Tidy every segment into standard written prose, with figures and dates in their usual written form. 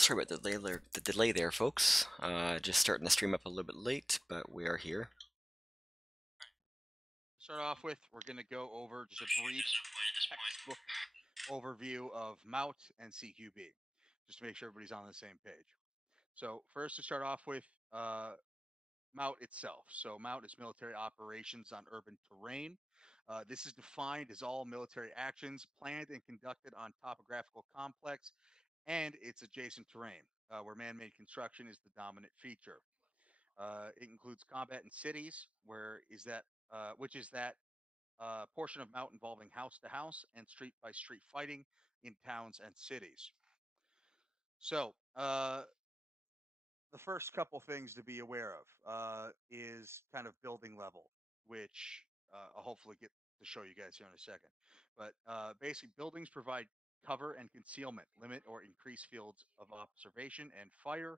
Sorry about the delay there, folks. Just starting the stream up a little bit late, but we are here. To start off with, we're going to go over just a brief textbook overview of MOUT and CQB, just to make sure everybody's on the same page. So first, to start off with, MOUT itself. So MOUT is military operations on urban terrain. This is defined as all military actions planned and conducted on topographical complex and its adjacent terrain, where man-made construction is the dominant feature. It includes combat in cities, which is that portion of MOUT involving house to house and street by street fighting in towns and cities. So, the first couple things to be aware of is kind of building level, which I'll hopefully get to show you guys here in a second. But basically, buildings provide cover and concealment, limit or increase fields of observation and fire,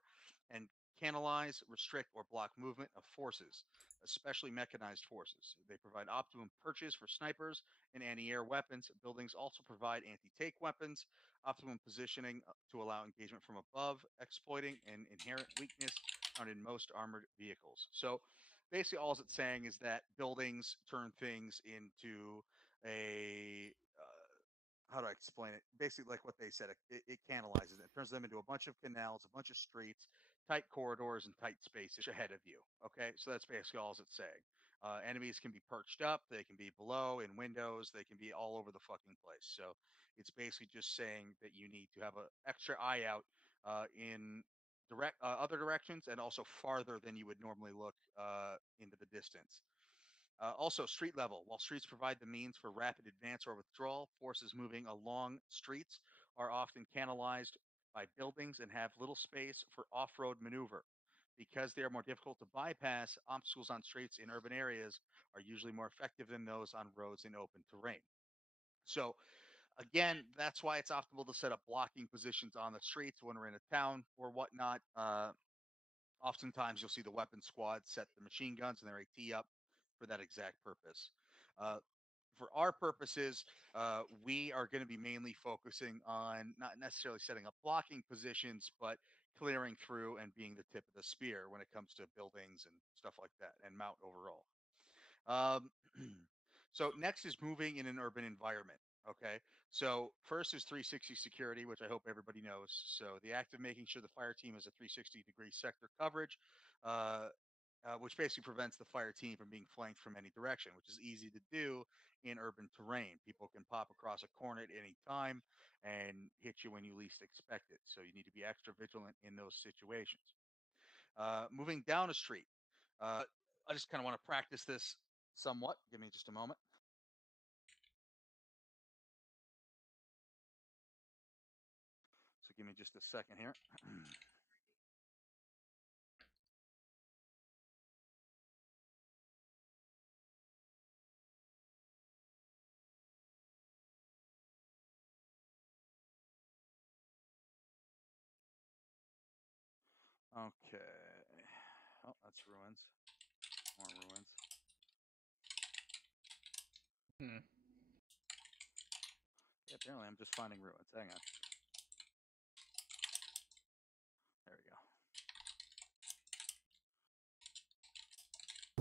and canalize, restrict, or block movement of forces, especially mechanized forces. They provide optimum perches for snipers and anti-air weapons. Buildings also provide anti-take weapons, optimum positioning to allow engagement from above, exploiting an inherent weakness found in most armored vehicles. So basically, all it's saying is that buildings turn things into a how do I explain it? Basically, like what they said, it canalizes it. It turns them into a bunch of canals, a bunch of streets, tight corridors, and tight spaces ahead of you. Okay, so that's basically all it's saying. Enemies can be perched up, they can be below, in windows, they can be all over the fucking place. So it's basically just saying that you need to have an extra eye out in other directions and also farther than you would normally look into the distance. Also, street level. While streets provide the means for rapid advance or withdrawal, forces moving along streets are often canalized by buildings and have little space for off road maneuver. Because they are more difficult to bypass, obstacles on streets in urban areas are usually more effective than those on roads in open terrain. So, again, that's why it's optimal to set up blocking positions on the streets when we're in a town or whatnot. Oftentimes, you'll see the weapon squad set the machine guns and their AT up for that exact purpose. Uh, for our purposes, we are going to be mainly focusing on not necessarily setting up blocking positions, but clearing through and being the tip of the spear when it comes to buildings and stuff like that, and MOUT overall. Um, so next is moving in an urban environment. Okay. So first is 360 security, which I hope everybody knows. So the act of making sure the fire team has a 360-degree sector coverage, uh, which basically prevents the fire team from being flanked from any direction, which is easy to do in urban terrain. People can pop across a corner at any time and hit you when you least expect it. So you need to be extra vigilant in those situations. Moving down a street. I just kind of want to practice this somewhat. Give me just a moment. So give me just a second here. Okay. Oh, that's ruins. More ruins. Yeah, apparently I'm just finding ruins. Hang on. There we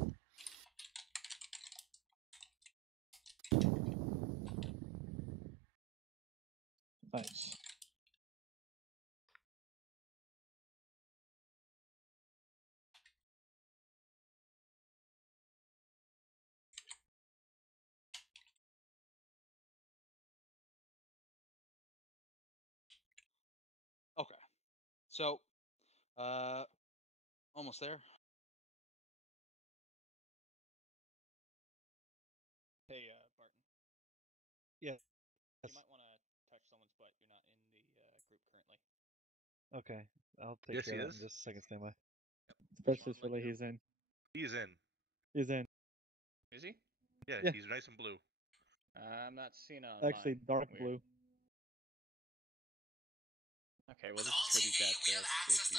go. Nice. Okay. So, almost there. Hey, Barton. Yes. You might want to touch someone's butt. You're not in the group currently. Okay. I'll take Yes, care he of that is. in just a second. Stand by. Just Specialist wanna let relay, you- he's in. He's in. He's in. Is he? Yeah, Yeah. he's nice and blue. I'm not seeing it on Actually, mine. dark Weird. blue. Okay, we'll just attribute that to issues.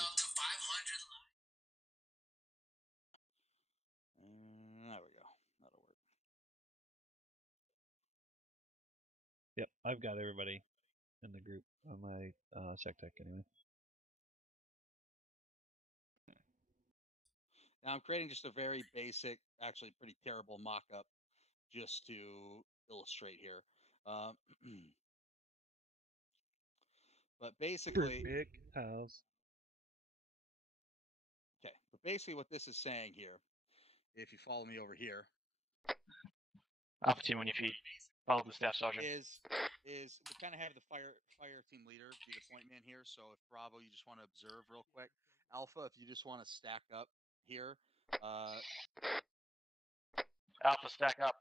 There we go. That'll work. Yep, I've got everybody in the group on my check deck anyway. Now I'm creating just a very basic, actually pretty terrible mock-up just to illustrate here. But basically, Big house. okay. But basically, what this is saying here, if you follow me over here, Alpha team, when you feed, follow the staff sergeant. is we kind of have the fire team leader be the point man here. So if Bravo, you just want to observe real quick. Alpha, if you just want to stack up here. Alpha, stack up.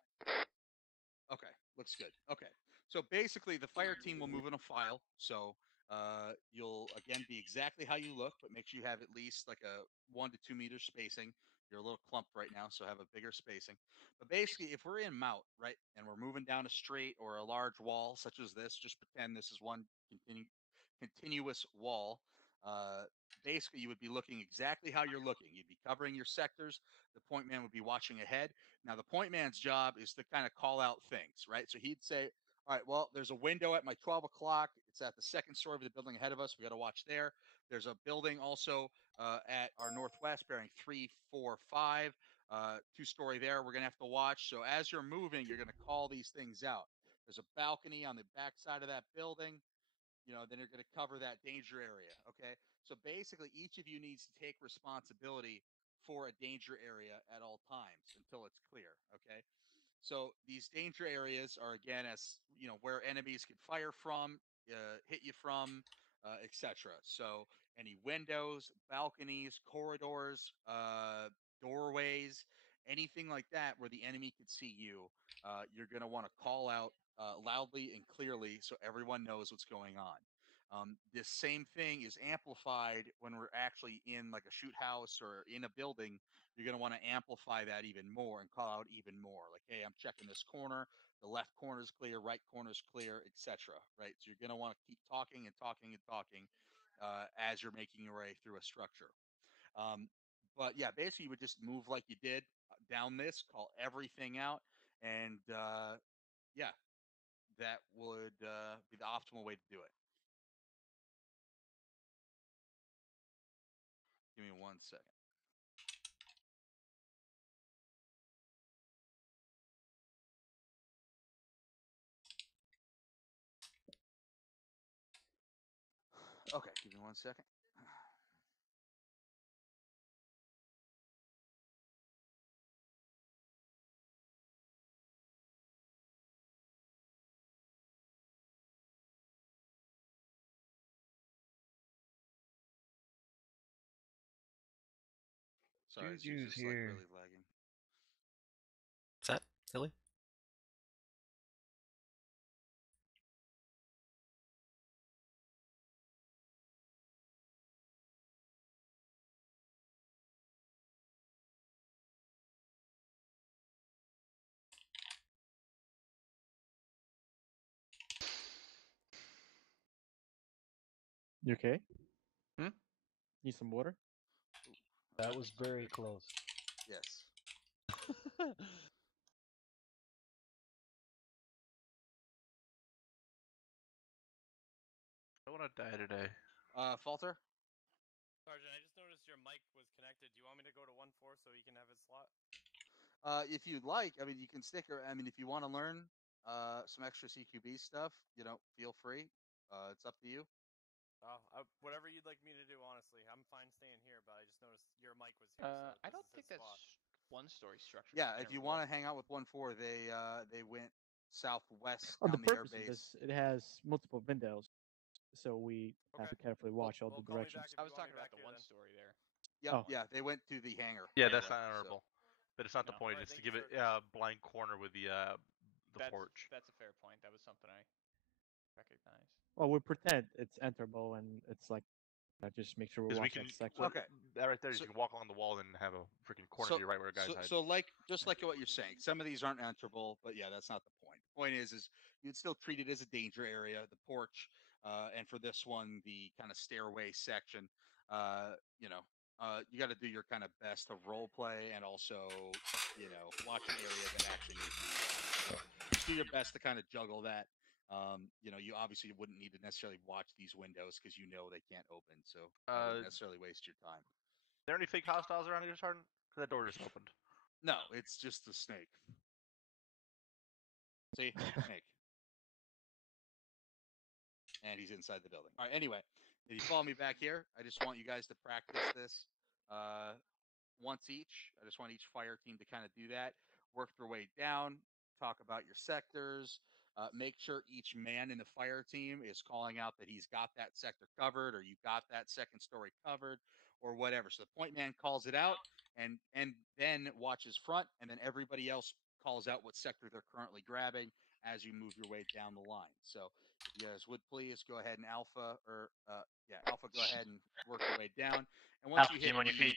Okay, looks good. Okay, so basically the fire team will move in a file. So you'll again be exactly how you look, but make sure you have at least like a 1 to 2 meter spacing. You're a little clumped right now, so have a bigger spacing. But basically, if we're in MOUT, right, and we're moving down a straight or a large wall such as this, just pretend this is one continuous wall. Basically, you would be looking exactly how you're looking. You'd be covering your sectors. The point man would be watching ahead. Now, the point man's job is to kind of call out things, right? So he'd say, all right, well, there's a window at my 12 o'clock. It's at the second story of the building ahead of us. We got to watch there. There's a building also at our northwest bearing 3, 4, 5, 2-story there. We're going to have to watch. So as you're moving, you're going to call these things out. There's a balcony on the back side of that building. Then you're going to cover that danger area. Okay. So basically, each of you needs to take responsibility for a danger area at all times until it's clear. Okay. So these danger areas are again, as where enemies can fire from, hit you from, etc. So any windows, balconies, corridors, doorways, anything like that where the enemy could see you, you're going to want to call out loudly and clearly so everyone knows what's going on. This same thing is amplified when we're actually in like a shoot house or in a building. You're going to want to amplify that even more and call out even more. Like, hey, I'm checking this corner. The left corner is clear, right corner is clear, etc. Right. So you're going to want to keep talking and talking and talking as you're making your way through a structure. But yeah, basically, you would just move like you did down this, call everything out, and yeah, that would be the optimal way to do it. Give me 1 second. Okay, give me 1 second. Sorry, it's Juju's just like here. really lagging. Is that Philly? You okay? Hmm? Need some water? Ooh, That was very close. yes. I want to die today. Falter? Sergeant, I just noticed your mic was connected. Do you want me to go to 1-4 so he can have his slot? If you'd like, I mean, you can stick. I mean, if you want to learn some extra CQB stuff, feel free. It's up to you. Whatever you'd like me to do, honestly. I'm fine staying here, but I just noticed your mic was here. So I this don't is think his that's spot. one-story structure. Yeah, if you want to hang out with 1-4, they went southwest Oh, the down the purpose of airbase. this, it has multiple windows, so we have to carefully watch all the call me directions. back if I you was want talking me about back the here, then. one-story there. Yep, Oh. yeah, they went to the hangar. Yeah, that's Yeah, not honorable. But it's not the No. point. Alright, It's to thank give you, it a blind corner with the porch. That's a fair point. That was something I recognized. Well, we pretend it's enterable and it's like just make sure we Because we watch can. that section. Okay. That right there, So- you can walk along the wall and have a freaking corner to your right where a guy's hiding. So just like what you're saying, some of these aren't enterable, but yeah, that's not the point. The point is you'd still treat it as a danger area, the porch, and for this one, the kind of stairway section. You got to do your kind of best to role play and also, watch an area that actually needs to be watched. So just do your best to kind of juggle that. You obviously wouldn't need to necessarily watch these windows because they can't open, so I wouldn't necessarily waste your time. Are there any fake hostiles around here, Sergeant? That door just opened. No, it's just the snake. See? Snake. And he's inside the building. All right, anyway, if you follow me back here, I just want you guys to practice this once each. I just want each fire team to kind of do that, work their way down, talk about your sectors, make sure each man in the fire team is calling out that he's got that sector covered or you got that second story covered or whatever. So the point man calls it out and then watches front, and then everybody else calls out what sector they're currently grabbing as you move your way down the line. So if you guys would please go ahead and Alpha go ahead and work your way down. And once Alpha you hit team on your feet.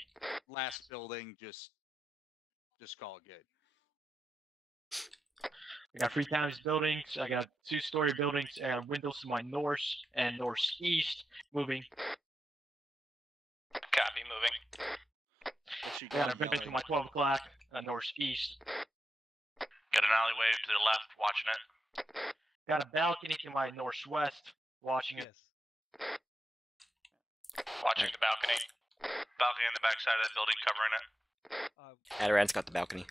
last building, just call it good. I got 3 times buildings. I got 2-story buildings. I got windows to my north and northeast. Moving. Copy, moving. I got a building to my 12 o'clock northeast. Got an alleyway to the left, watching it. Got a balcony to my northwest, watching it. Watching the balcony. Balcony on the back side of the building, covering it. Adaran's got the balcony.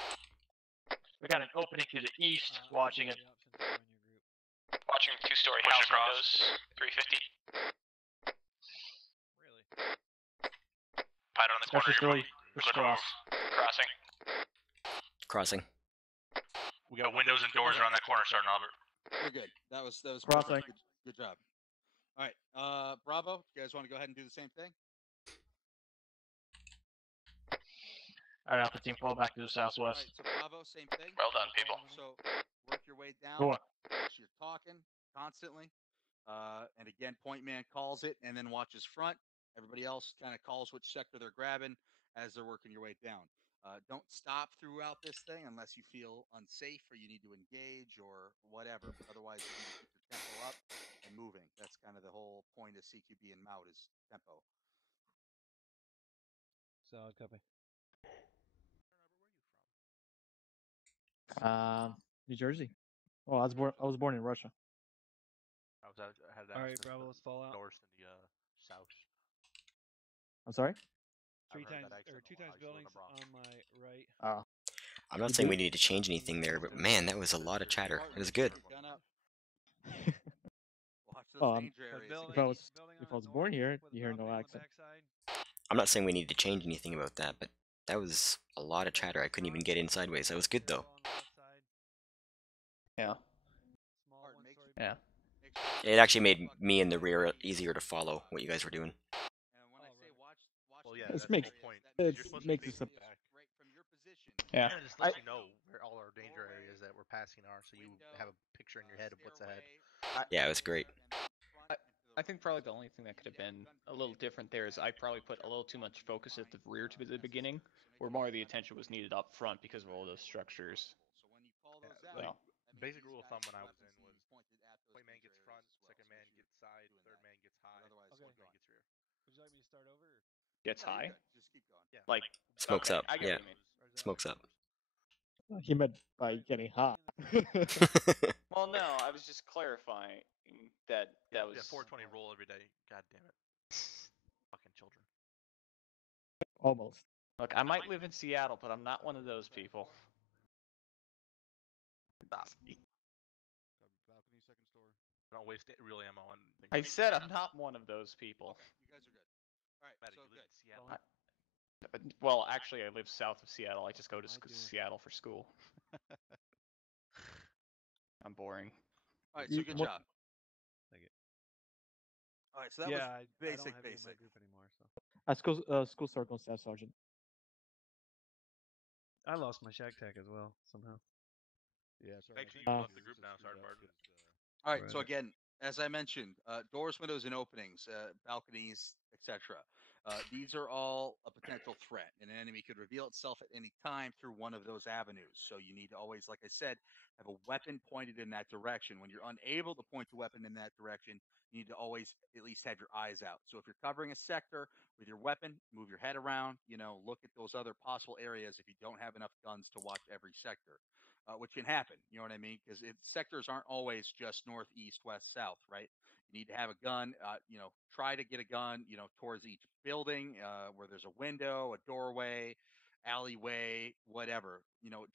We got an opening to the east, watching it. Watching 2-story house windows, 350. Really? Pied on the corner. Especially push cross. Crossing. Crossing. We got windows and doors around that corner, Sergeant Albert. You're good. That was Crossing. perfect. Good job. All right, Bravo. You guys want to go ahead and do the same thing? Alright, Alpha team, fall back to the All southwest. right, so Bravo, same thing. Well done, people. So work your way down. Go on. You're talking constantly. And again, point man calls it and then watches front. Everybody else kind of calls which sector they're grabbing as they're working your way down. Don't stop throughout this thing unless you feel unsafe or you need to engage or whatever. Otherwise, you need to keep your tempo up and moving. That's kind of the whole point of CQB and MOUT is tempo. Solid copy. New Jersey. Well, I was born in Russia. I had that. All right, Bravo, let's fall out. North and the south. I'm sorry. Two times buildings on my right. I'm not saying we need to change anything there, but man, that was a lot of chatter. It was good. Watch those Oh, danger areas. If I was born here, you hear no accent. I'm not saying we need to change anything about that, but that was a lot of chatter. I couldn't even get in sideways. That was good though. Yeah. Yeah. It actually made me in the rear easier to follow what you guys were doing. And when I say watch Well, yeah, This that's makes- the whole point. it You're supposed makes to it simple. back. right from your position. Yeah. It just lets you know where all our danger areas that we're passing are, so you have a picture in your head of what's ahead. Yeah, it was great. I think probably the only thing that could have been a little different there is I probably put a little too much focus at the rear to the beginning, where more of the attention was needed up front because of all those structures. So when you call Yeah, those out, well, basic rule of thumb when I was in was point man gets front, second man gets side, third man gets high, fourth man gets rear. Would you like me to start over? gets high. Just keep going. Yeah, Like Smokes okay, up, I get yeah. what you mean. Smokes up. He meant by getting hot. Well, no, I was just clarifying that was. Yeah, 420 roll every day. God damn it. Fucking children. Almost. Look, I might live in Seattle, but I'm not one of those people. Stop. Balcony, second store. Don't waste real ammo on things. I said I'm not one of those people. You guys are good. All right, Maddie, so you live good. in Seattle? Well, actually, I live south of Seattle. I just go to I do. Seattle for school. I'm boring. All right, so good What- job. Thank you. All right, so that Yeah, was I don't basic, have you in my basic. group anymore, so School circle staff sergeant. I lost my shack tag as well somehow. Yeah, Make sure you left the group now, Sergeant Barton. All right, so Right. again, as I mentioned, doors, windows, and openings, balconies, etc. These are all a potential threat, and an enemy could reveal itself at any time through one of those avenues. So you need to always, like I said, have a weapon pointed in that direction. When you're unable to point the weapon in that direction, you need to always at least have your eyes out. So if you're covering a sector with your weapon, move your head around, look at those other possible areas if you don't have enough guns to watch every sector. Which can happen, you know what I mean? Because sectors aren't always just north, east, west, south, right? You need to have a gun, try to get a gun, towards each building where there's a window, a doorway, alleyway, whatever.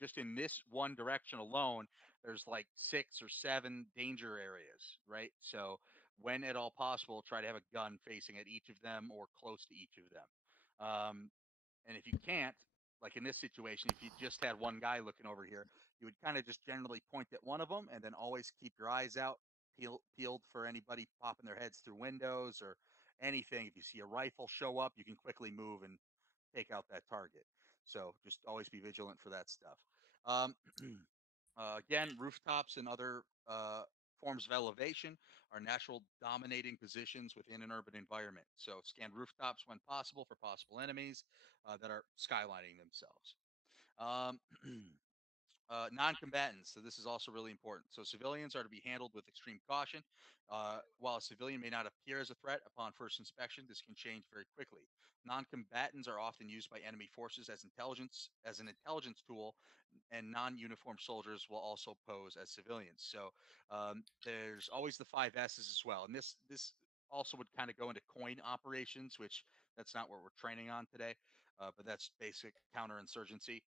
Just in this one direction alone, there's like 6 or 7 danger areas, right? So when at all possible, try to have a gun facing at each of them or close to each of them. And if you can't, like in this situation, if you just had one guy looking over here, you would kind of just generally point at one of them and then always keep your eyes out, peeled for anybody popping their heads through windows or anything. If you see a rifle show up, you can quickly move and take out that target. So just always be vigilant for that stuff. Um, again, rooftops and other forms of elevation are natural dominating positions within an urban environment. So scan rooftops when possible for possible enemies that are skylining themselves. Um, non-combatants. So this is also really important. So civilians are to be handled with extreme caution. While a civilian may not appear as a threat upon first inspection, this can change very quickly. Non-combatants are often used by enemy forces as an intelligence tool, and non-uniformed soldiers will also pose as civilians. So there's always the 5S's as well, and this also would kind of go into coin operations, which that's not what we're training on today, but that's basic counterinsurgency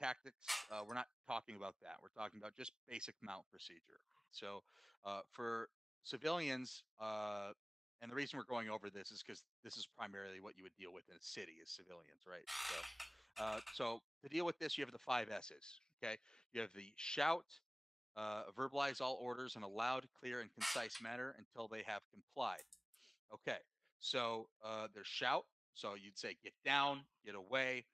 tactics. We're not talking about that. We're talking about just basic MOUT procedure. So for civilians, and the reason we're going over this is because this is primarily what you would deal with in a city is civilians, right? So to deal with this, you have the 5S's. Okay, you have the shout, verbalize all orders in a loud, clear, and concise manner until they have complied. Okay, so there's shout. So you'd say, get down, get away,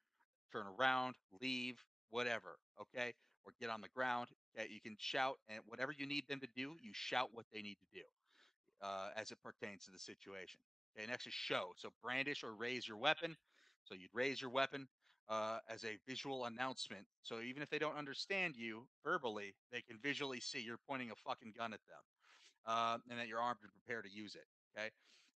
turn around, leave, whatever. Okay, or get on the ground. Okay, you can shout, and whatever you need them to do, you shout what they need to do as it pertains to the situation. Okay, next is show. So brandish or raise your weapon. So you'd raise your weapon as a visual announcement. So even if they don't understand you verbally, they can visually see you're pointing a fucking gun at them and that you're armed and prepared to use it. Okay.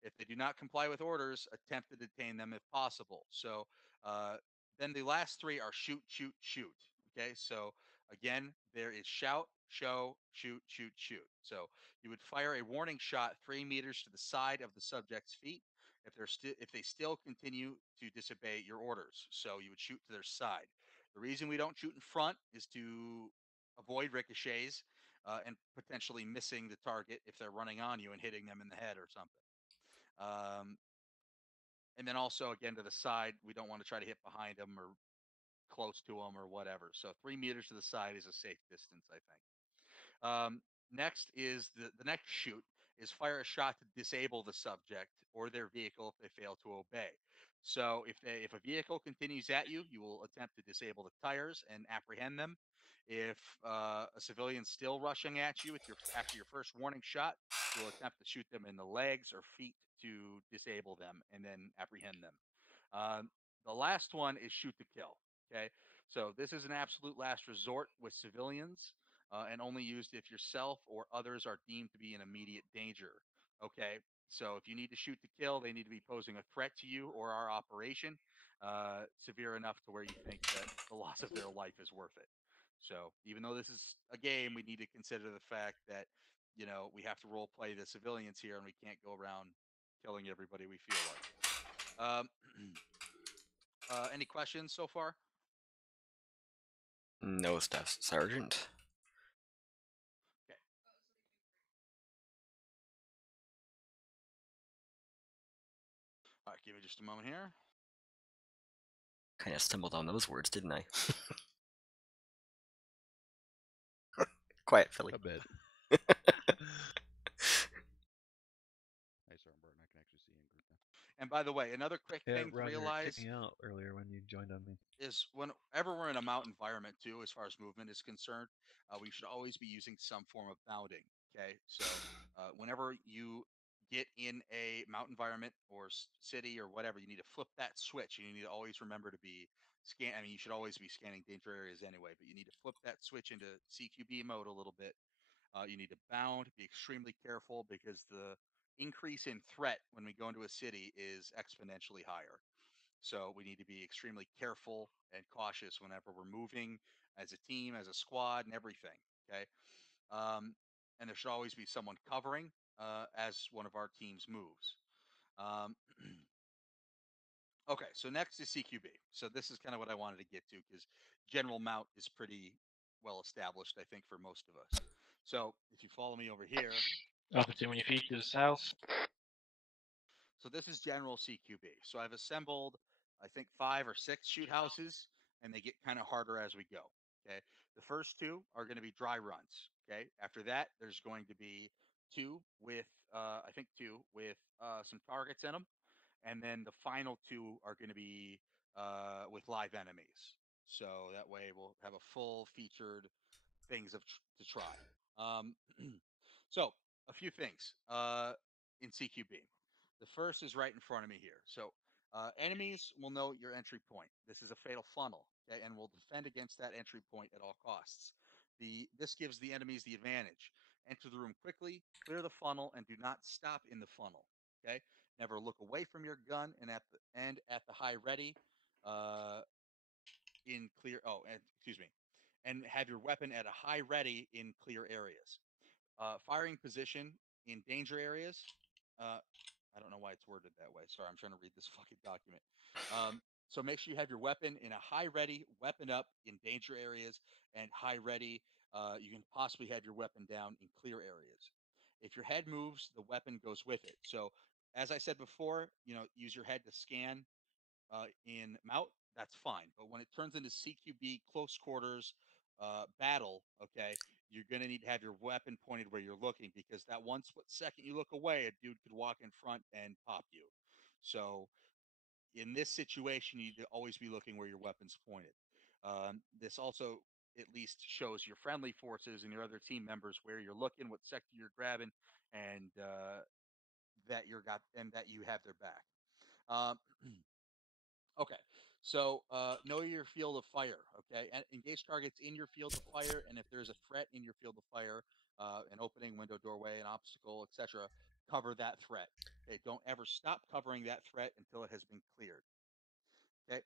If they do not comply with orders, attempt to detain them if possible. So uh, then the last three are shoot, shoot, shoot. Okay. So again, there is shout, show, shoot, shoot, shoot. So you would fire a warning shot 3 meters to the side of the subject's feet if they still continue to disobey your orders. So you would shoot to their side. The reason we don't shoot in front is to avoid ricochets and potentially missing the target if they're running on you and hitting them in the head or something. And then also, again, to the side, we don't want to try to hit behind them or close to them or whatever. So 3 meters to the side is a safe distance, I think. Next is the next shoot is fire a shot to disable the subject or their vehicle if they fail to obey. So if a vehicle continues at you, you will attempt to disable the tires and apprehend them. If a civilian's still rushing at you after your first warning shot, you will attempt to shoot them in the legs or feet to disable them and then apprehend them. The last one is shoot to kill. Okay, so this is an absolute last resort with civilians and only used if yourself or others are deemed to be in immediate danger. Okay, so if you need to shoot to kill, they need to be posing a threat to you or our operation, severe enough to where you think that the loss of their life is worth it. So even though this is a game, we need to consider the fact that we have to role play the civilians here, and we can't go around killing everybody we feel like. Any questions so far? No, Staff Sergeant. Okay. All right, give me just a moment here. Kind of stumbled on those words, didn't I? Quiet, Philly. A bit. Hey, Sergeant Burton, I can actually see you in group now. And by the way, another quick thing to Roger, realize kicked me out earlier when you joined on me. is whenever we're in a MOUT environment too, as far as movement is concerned, we should always be using some form of bounding. Okay, so whenever you get in a MOUT environment or city or whatever, you need to flip that switch. You need to always remember to be I mean, you should always be scanning danger areas anyway, but you need to flip that switch into CQB mode a little bit. You need to bound, be extremely careful because the increase in threat when we go into a city is exponentially higher. So we need to be extremely careful and cautious whenever we're moving as a team, as a squad, and everything. Okay. And there should always be someone covering as one of our teams moves. Um, Okay, so next is CQB. So this is kind of what I wanted to get to because general MOUT is pretty well established, I think, for most of us. So if you follow me over here. Alpha 2 when you feed to the south. So this is general CQB. So I've assembled, I think, 5 or 6 shoot houses, and they get kind of harder as we go. Okay. The first 2 are going to be dry runs. Okay. After that, there's going to be 2 with, I think, 2 with some targets in them. And then the final 2 are going to be with live enemies. So that way we'll have a full featured things to try. So a few things in CQB. The first is right in front of me here. So enemies will know your entry point. This is a fatal funnel, okay, and will defend against that entry point at all costs. This gives the enemies the advantage. Enter the room quickly, clear the funnel, and do not stop in the funnel. Okay. Never look away from your gun and at the high ready in clear. Oh, and excuse me, and have your weapon at a high ready in clear areas. Firing position in danger areas. I don't know why it's worded that way. Sorry, I'm trying to read this fucking document. So make sure you have your weapon in a high ready, weapon up in danger areas, and high ready. You can possibly have your weapon down in clear areas. If your head moves, the weapon goes with it. So, as I said before, use your head to scan in MOUT. That's fine. But when it turns into CQB close quarters battle, okay, you're going to need to have your weapon pointed where you're looking because that one split second you look away, a dude could walk in front and pop you. So in this situation, you need to always be looking where your weapon's pointed. This also at least shows your friendly forces and your other team members where you're looking, what sector you're grabbing, and that you have their back. Okay, so know your field of fire. Okay, and engage targets in your field of fire, and if there's a threat in your field of fire, an opening, window, doorway, an obstacle, etc., cover that threat. Okay, don't ever stop covering that threat until it has been cleared. Okay.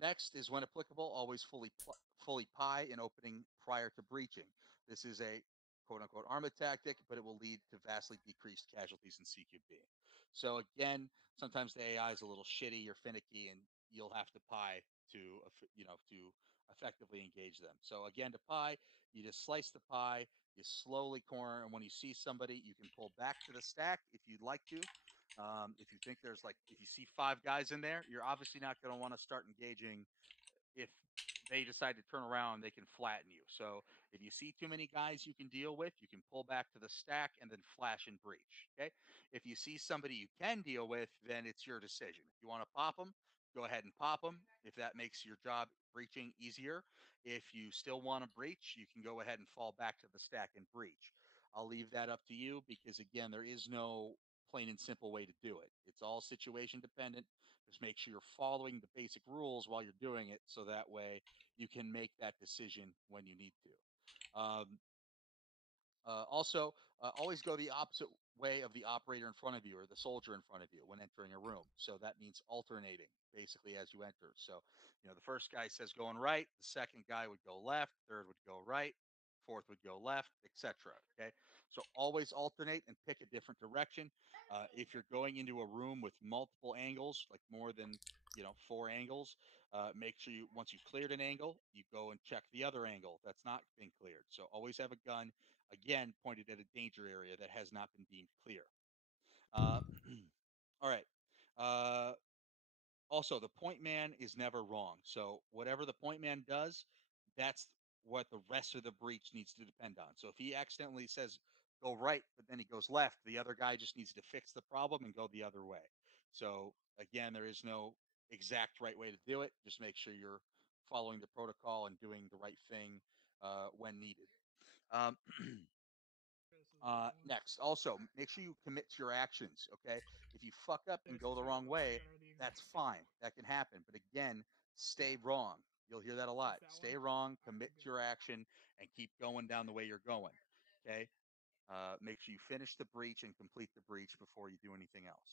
Next is when applicable, always fully pie an opening prior to breaching. This is a quote unquote armor tactic, but it will lead to vastly decreased casualties in CQB. So again, sometimes the AI is a little shitty or finicky, and you'll have to pie to effectively engage them. So again, to pie, you just slice the pie, you slowly corner, and when you see somebody, you can pull back to the stack if you'd like to. If you think if you see 5 guys in there, you're obviously not going to want to start engaging. If they decide to turn around, they can flatten you. So if you see too many guys you can deal with, you can pull back to the stack and then flash and breach. Okay. If you see somebody you can deal with, then it's your decision. If you want to pop them, go ahead and pop them. If that makes your job breaching easier. If you still want to breach, you can go ahead and fall back to the stack and breach. I'll leave that up to you because again, there is no plain and simple way to do it. It's all situation dependent. Just make sure you're following the basic rules while you're doing it so that way you can make that decision when you need to. Also, always go the opposite way of the operator in front of you or the soldier in front of you when entering a room. So that means alternating basically as you enter. So, the first guy says going right, the second guy would go left, third would go right, fourth would go left, etc. Okay. So always alternate and pick a different direction. If you're going into a room with multiple angles, like more than 4 angles, make sure once you've cleared an angle, you go and check the other angle that's not been cleared. So always have a gun again pointed at a danger area that has not been deemed clear. All right. Also, the point man is never wrong. So whatever the point man does, that's what the rest of the breach needs to depend on. So if he accidentally says go right, but then he goes left, the other guy just needs to fix the problem and go the other way. So again, there is no exact right way to do it. Just make sure you're following the protocol and doing the right thing when needed. Next, also make sure you commit to your actions. Okay, if you fuck up and go the wrong way, that's fine. That can happen. But again, stay wrong. You'll hear that a lot. Stay wrong, commit to your action, and keep going down the way you're going. Okay. Make sure you finish the breach and complete the breach before you do anything else.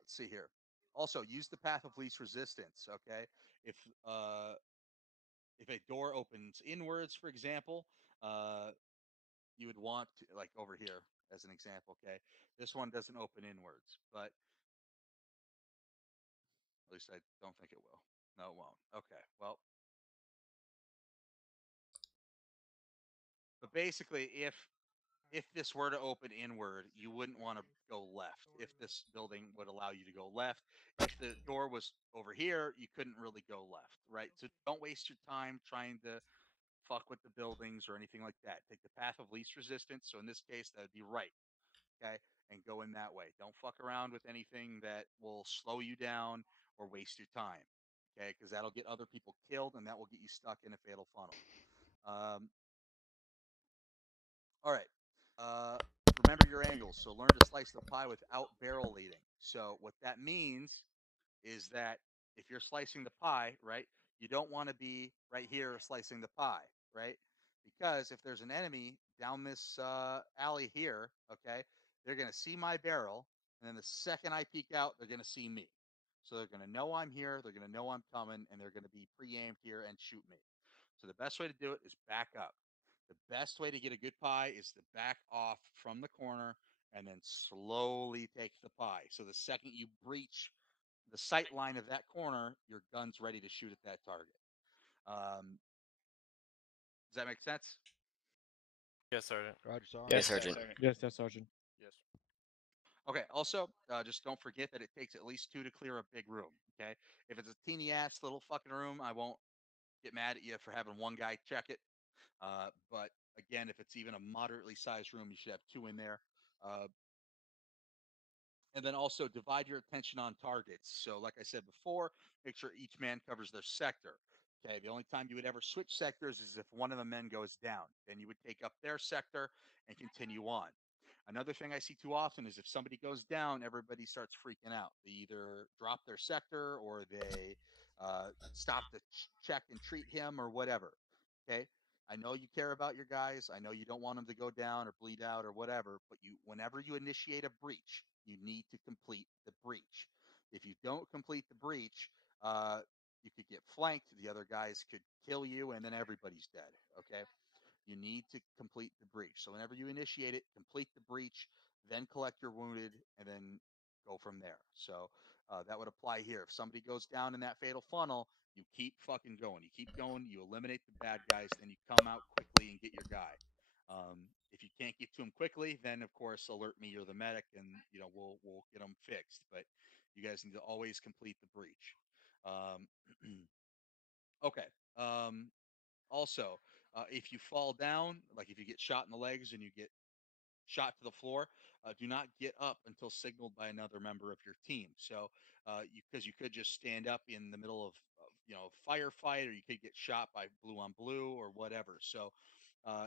Let's see here. Also, use the path of least resistance. Okay. If a door opens inwards, for example, you would want to, like over here as an example. Okay, this one doesn't open inwards, but at least I don't think it will. No, it won't. Okay, well, but basically, if this were to open inward, you wouldn't want to go left. If this building would allow you to go left, if the door was over here, you couldn't really go left, right? So don't waste your time trying to fuck with the buildings or anything like that. Take the path of least resistance. So in this case, that would be right. Okay, and go in that way. Don't fuck around with anything that will slow you down or waste your time. Okay, because that'll get other people killed and that will get you stuck in a fatal funnel. All right. Remember your angles. So learn to slice the pie without barrel leading. So what that means is that if you're slicing the pie, right, you don't want to be right here slicing the pie, right? Because if there's an enemy down this alley here, okay, they're going to see my barrel, and then the second I peek out, they're going to see me. So they're going to know I'm here, they're going to know I'm coming, and they're going to be pre-aimed here and shoot me. So the best way to do it is back up. The best way to get a good pie is to back off from the corner and then slowly take the pie. So the second you breach the sight line of that corner, your gun's ready to shoot at that target. Does that make sense? Yes, Sergeant. Roger, Sergeant. Yes, Sergeant. Yes, Sergeant. Yes. Okay. Also, just don't forget that it takes at least 2 to clear a big room. Okay. If it's a teeny ass little fucking room, I won't get mad at you for having one guy check it. But again, if it's even a moderately sized room, you should have 2 in there. And then also divide your attention on targets. So, like I said before, make sure each man covers their sector. Okay, the only time you would ever switch sectors is if one of the men goes down. Then you would take up their sector and continue on. Another thing I see too often is if somebody goes down, everybody starts freaking out. They either drop their sector or they stop to check and treat him or whatever. Okay, I know you care about your guys. I know you don't want them to go down or bleed out or whatever, but whenever you initiate a breach, you need to complete the breach. If you don't complete the breach, you could get flanked. The other guys could kill you, and then everybody's dead. Okay. You need to complete the breach. So whenever you initiate it, complete the breach, then collect your wounded, and then go from there. So that would apply here. If somebody goes down in that fatal funnel, you keep fucking going. You keep going. You eliminate the bad guys, then you come out quickly and get your guy. If you can't get to him quickly, then of course alert me. You're the medic, and we'll get them fixed. But you guys need to always complete the breach. Okay. Also, if you fall down, like if you get shot in the legs and you get shot to the floor, do not get up until signaled by another member of your team. So, because you could just stand up in the middle of firefight, or you could get shot by blue on blue or whatever. So,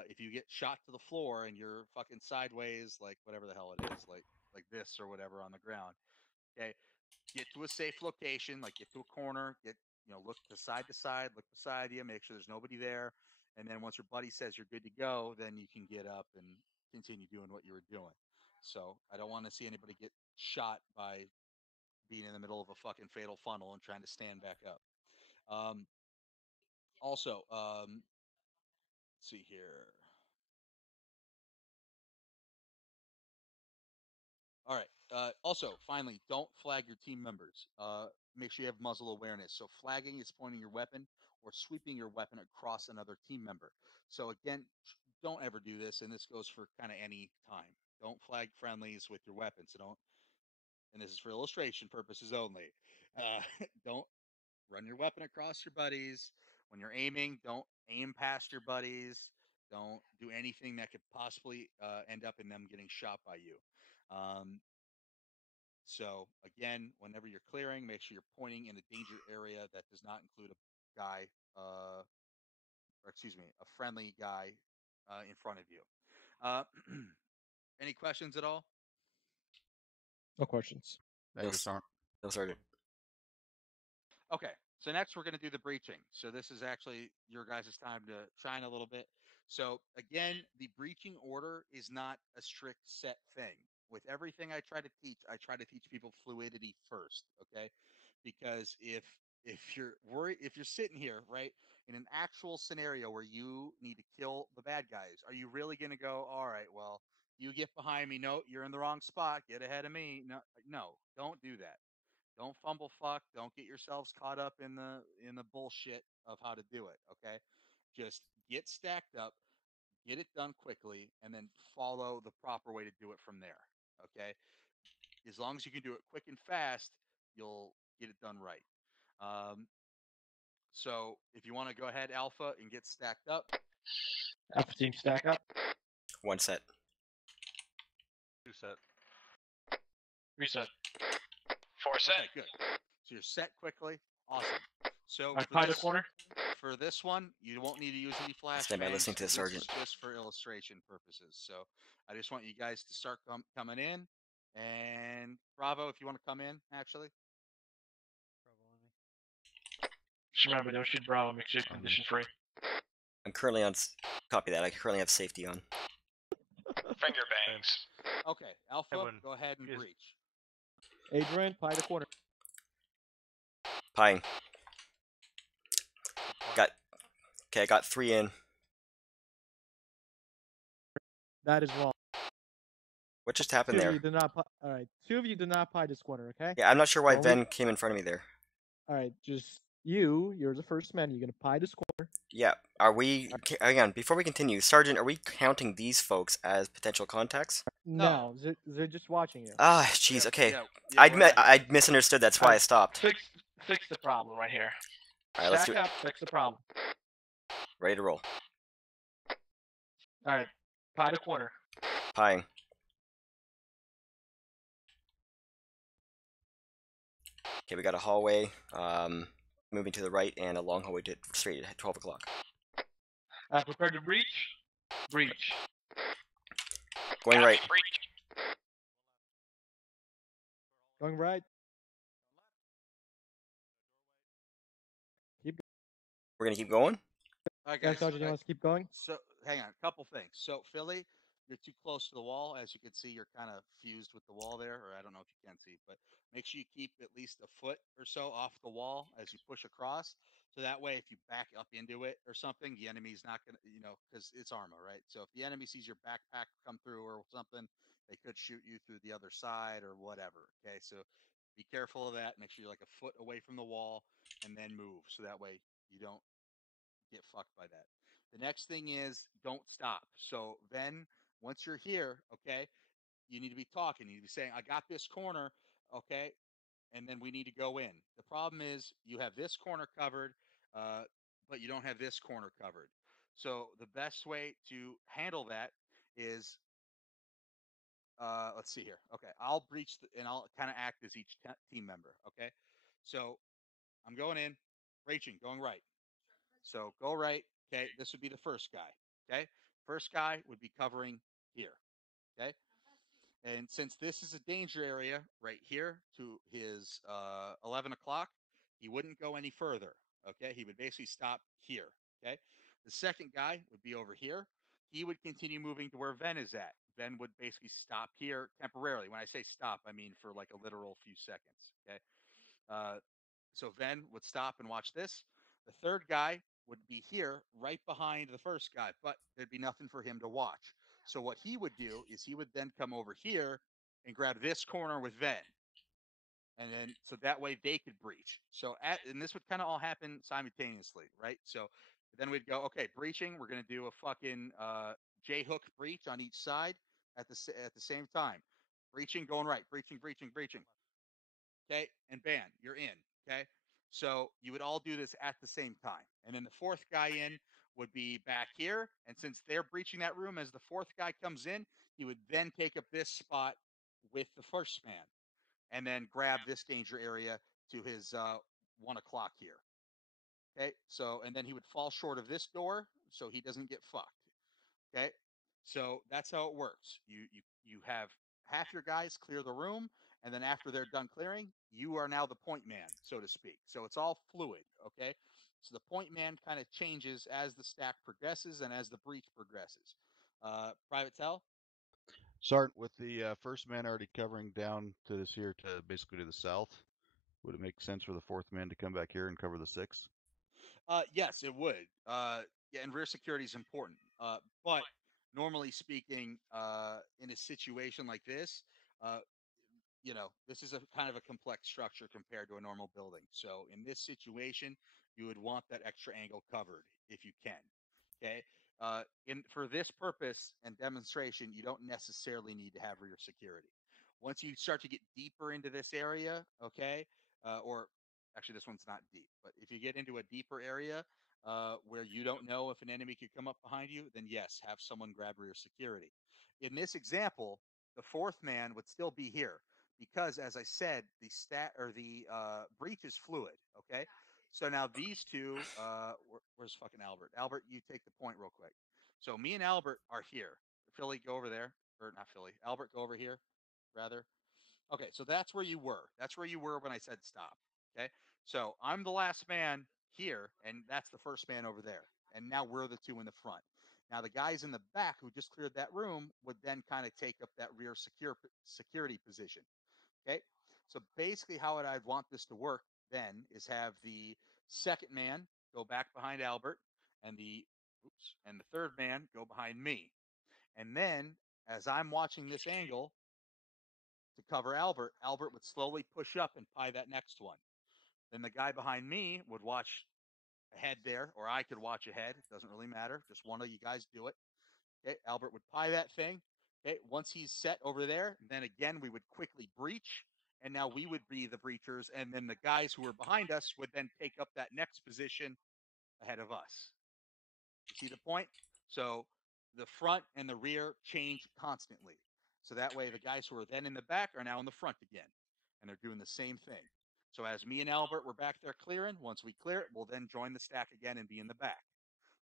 if you get shot to the floor and you're fucking sideways, like whatever the hell it is, like this or whatever on the ground, okay, get to a safe location, like get to a corner, look to side, look beside you, make sure there's nobody there. And then once your buddy says you're good to go, then you can get up and continue doing what you were doing. So I don't want to see anybody get shot by being in the middle of a fucking fatal funnel and trying to stand back up. Also, let's see here. All right. Also, finally, don't flag your team members. Make sure you have muzzle awareness. So flagging is pointing your weapon or sweeping your weapon across another team member. So again, don't ever do this, and this goes for kind of any time. Don't flag friendlies with your weapons. So don't, and this is for illustration purposes only. Don't run your weapon across your buddies. When you're aiming, don't aim past your buddies. Don't do anything that could possibly end up in them getting shot by you. So again, whenever you're clearing, make sure you're pointing in the danger area that does not include a guy, a friendly guy in front of you. Any questions at all? No questions. Thank you, Sergeant. No, Sergeant. Okay, so next we're going to do the breaching. So this is actually your guys' time to shine a little bit. So again, the breaching order is not a strict set thing. With everything I try to teach people fluidity first, okay? Because if if you're worried, if you're sitting here, right, in an actual scenario where you need to kill the bad guys, are you really going to go, all right, well, you get behind me. No, you're in the wrong spot. Get ahead of me. No, don't do that. Don't fumble fuck. Don't get yourselves caught up in the bullshit of how to do it. Okay, just get stacked up, get it done quickly, and then follow the proper way to do it from there. Okay, as long as you can do it quick and fast, you'll get it done right. Um, so if you want to go ahead, Alpha, and get stacked up. Alpha team stack up. 1 set. 2 set. 3 set. 4 set. Okay, good. So you're set quickly. Awesome. So I pie the corner. For this one, you won't need to use any flashbangs. Stand by listening to the sergeant. This is just for illustration purposes. So I just want you guys to start coming in. And Bravo, if you want to come in, actually. Just remember, don't shoot Bravo. Make sure condition free. I'm currently on. Copy that. I currently have safety on. Finger bangs. Okay, Alpha, Edwin, go ahead and breach. Adrian, pie the corner. Pieing. I got 3 in. That is wrong. What just happened Two there? of you did not all right, 2 of you did not pie this corner, okay? Yeah, I'm not sure why Only... Ven came in front of me there. All right, just you're the first man. You're going to pie this corner. Yeah, are we... Hang on, before we continue, Sergeant, are we counting these folks as potential contacts? No, they're just watching you. Ah, jeez, okay. Yeah, I misunderstood, that's why I stopped. Fix the problem right here. Alright, let's do it. Stack up, fix the problem. Ready to roll. Alright, pie the corner. Pieing. Okay, we got a hallway, moving to the right, and a long hallway straight at 12 o'clock. Prepared to breach? Breach. Going right. Going right. We're gonna keep going? All right, Yeah, guys. Sergeant, you want us to keep going? So, hang on, a couple things. So, Philly, you're too close to the wall. As you can see, you're kind of fused with the wall there, or I don't know if you can see, but make sure you keep at least a foot or so off the wall as you push across. So that way, if you back up into it or something, the enemy's not going to, because it's armor, right? So if the enemy sees your backpack come through or something, they could shoot you through the other side or whatever. Okay, so be careful of that. Make sure you're like a foot away from the wall and then move. So that way you don't get fucked by that. The next thing is don't stop. So then once you're here, okay, you need to be talking. You need to be saying, I got this corner, okay, and then we need to go in. The problem is you have this corner covered, but you don't have this corner covered. So the best way to handle that is, let's see here. Okay, I'll breach and I'll kind of act as each team member. Okay, so I'm going in, breaching, going right. So go right. Okay, this would be the first guy. Okay, first guy would be covering here. Okay, and since this is a danger area right here to his 11 o'clock, he wouldn't go any further. Okay, he would basically stop here. Okay, the second guy would be over here. He would continue moving to where Ven is at. Ven would basically stop here temporarily. When I say stop, I mean for like a literal few seconds. Okay, so Ven would stop and watch this. The third guy would be here right behind the first guy, but there'd be nothing for him to watch. So what he would do is he would then come over here and grab this corner with Ven. And then, so that way they could breach. So, and this would kind of all happen simultaneously, right? So then we'd go, okay, breaching. We're going to do a fucking J-hook breach on each side at the same time. Breaching, going right, breaching. Okay, and bam, you're in. Okay, so you would all do this at the same time, and then the fourth guy in would be back here, and since they're breaching that room, as the fourth guy comes in, he would then take up this spot with the first man, and then grab this danger area to his 1 o'clock here. Okay, so and then he would fall short of this door, so he doesn't get fucked. Okay, so that's how it works. You have half your guys clear the room, and then after they're done clearing, you are now the point man, so to speak. So it's all fluid. Okay, so the point man kind of changes as the stack progresses and as the breach progresses. Private Tell. Sergeant, with the first man already covering down to this here to basically to the south, Would it make sense for the fourth man to come back here and cover the 6? Yes, it would. Yeah, and rear security is important. But normally speaking, in a situation like this, uh, this is a kind of a complex structure compared to a normal building. So in this situation, you would want that extra angle covered if you can. Okay. For this purpose and demonstration, you don't necessarily need to have rear security. Once you start to get deeper into this area, okay, or actually this one's not deep, but if you get into a deeper area where you don't know if an enemy could come up behind you, then yes, have someone grab rear security. In this example, the fourth man would still be here because, as I said, the breach is fluid. Okay, so now these two, where's fucking Albert? Albert, you take the point real quick. So me and Albert are here. Philly, go over there, or not Philly. Albert, go over here, rather. Okay, so that's where you were. That's where you were when I said stop. Okay, so I'm the last man here, and that's the first man over there. And now we're the two in the front. Now the guys in the back who just cleared that room would then kind of take up that rear security position. Okay, so basically how I'd want this to work then is have the second man go back behind Albert, and the third man go behind me. And then as I'm watching this angle to cover Albert, Albert would slowly push up and pie that next one. Then the guy behind me would watch ahead there, or I could watch ahead. It doesn't really matter. Just one of you guys do it. Okay, Albert would pie that thing. Okay, once he's set over there, then again we would quickly breach, and now we would be the breachers, and then the guys who were behind us would then take up that next position ahead of us. You see the point? So the front and the rear change constantly. So that way the guys who are then in the back are now in the front again, and they're doing the same thing. So as me and Albert were back there clearing, once we clear it, we'll then join the stack again and be in the back.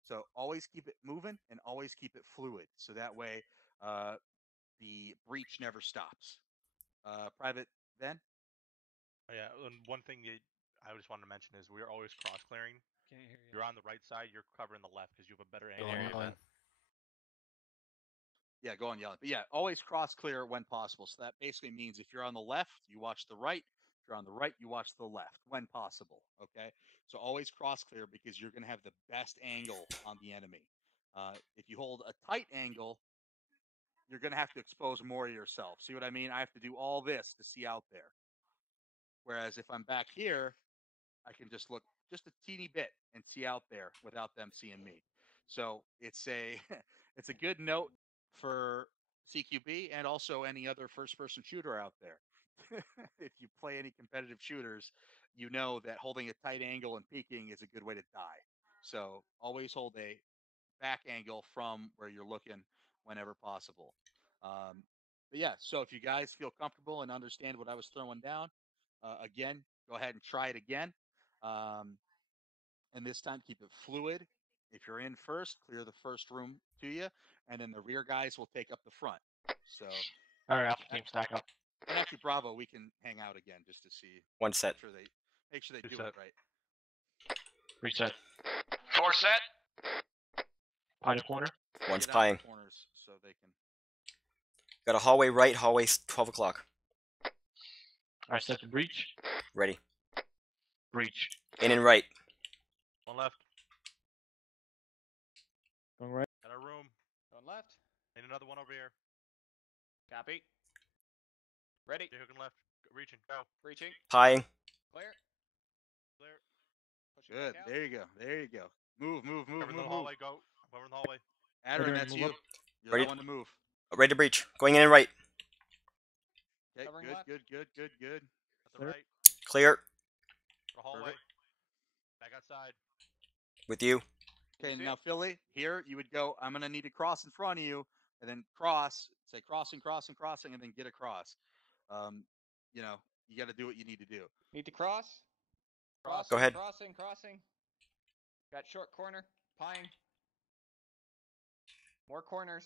So always keep it moving and always keep it fluid. So that way the breach never stops. Private, then? Yeah, and one thing I just wanted to mention is we're always cross clearing. Can't hear you. You're on the right side, you're covering the left because you have a better Go angle. on, Yeah, go on yelling. But yeah, always cross clear when possible. So that basically means if you're on the left, you watch the right. If you're on the right, you watch the left when possible. Okay. So always cross clear because you're going to have the best angle on the enemy. If you hold a tight angle, you're going to have to expose more of yourself. See what I mean? I have to do all this to see out there. Whereas if I'm back here, I can just look just a teeny bit and see out there without them seeing me. So it's a it's a good note for CQB and also any other first-person shooter out there. If you play any competitive shooters, you know that holding a tight angle and peeking is a good way to die. So always hold a back angle from where you're looking whenever possible. But yeah, so if you guys feel comfortable and understand what I was throwing down, again, go ahead and try it again. And this time, keep it fluid. If you're in first, clear the first room to you, and then the rear guys will take up the front. So, All right, Alpha team, stack up. and actually, Bravo, we can hang out again just to see. One set. Make sure they do set. it right. Reset. 4 set. Pie the corner. One's Get out pieing. the corners so they can. Got a hallway right, hallway 12 o'clock. All right, set to breach. Ready. Breach. In and right. One left. Going right. Got a room. Going left. And another one over here. Copy. Ready. You're hooking left. Reaching. Go. Breaching. Pieing. Clear. Clear. Pushing Good. back out. There you go. There you go. Move. Cover the hallway. Go. Cover the hallway. Adrian, Adrian, that's move you. up. You're Ready? the one to move. Ready to breach. Going in and right. Okay. Covering Good. left. Good. At the Clear. right. Clear. The hallway. Perfect. Back outside. With you. Okay, See now it? Philly, here you would go, I'm going to need to cross in front of you, and then cross, say crossing, and then get across. You got to do what you need to do. Need to cross. Cross. Go ahead. Crossing. Got short corner. Pieing. More corners.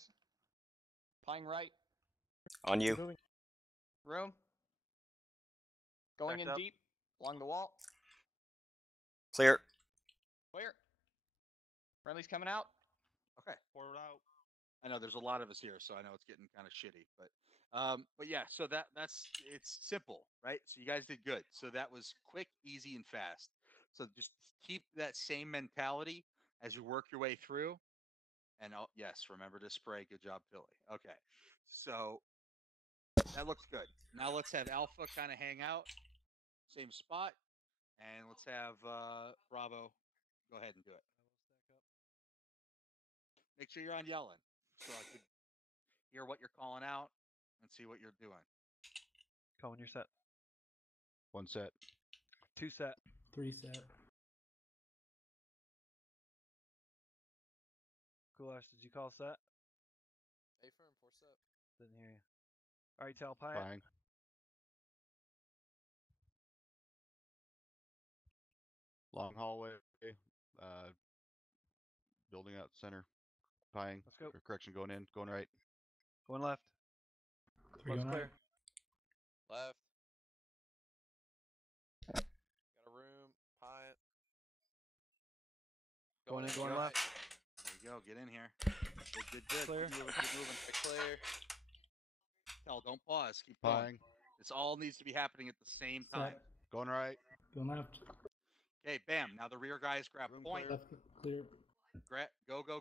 Pieing right. On you. Moving. Room. Going Backed in up. deep. Along the wall. Clear. Clear. Friendly's coming out. Okay. Forward out. I know there's a lot of us here, so I know it's getting kind of shitty, but yeah. So it's simple, right? So you guys did good. So that was quick, easy, and fast. So just keep that same mentality as you work your way through. And yes, remember to spray. Good job, Philly. Okay, so that looks good. Now let's have Alpha kind of hang out, same spot, and let's have Bravo go ahead and do it. Make sure you're on yelling, so I could hear what you're calling out and see what you're doing. Call when you're set. 1 set. 2 set. 3 set. Goulash, did you call set? A-firm, 4 set. Didn't hear you. Alright, tell Pie. Buying. Long hallway. Building out center. Buying. Let's go. Or correction, going in. Going right. Going left. 3 going clear. Left. Got a room. Pie it. Going in, going left. There you go. Get in here. Good. Clear. Keep moving. Clear. Tell, don't pause. Keep going. Buying. This all needs to be happening at the same time. Set. Going right. Going left. Okay, bam. Now the rear guys grab Room point. Left. Clear. Go. Clear.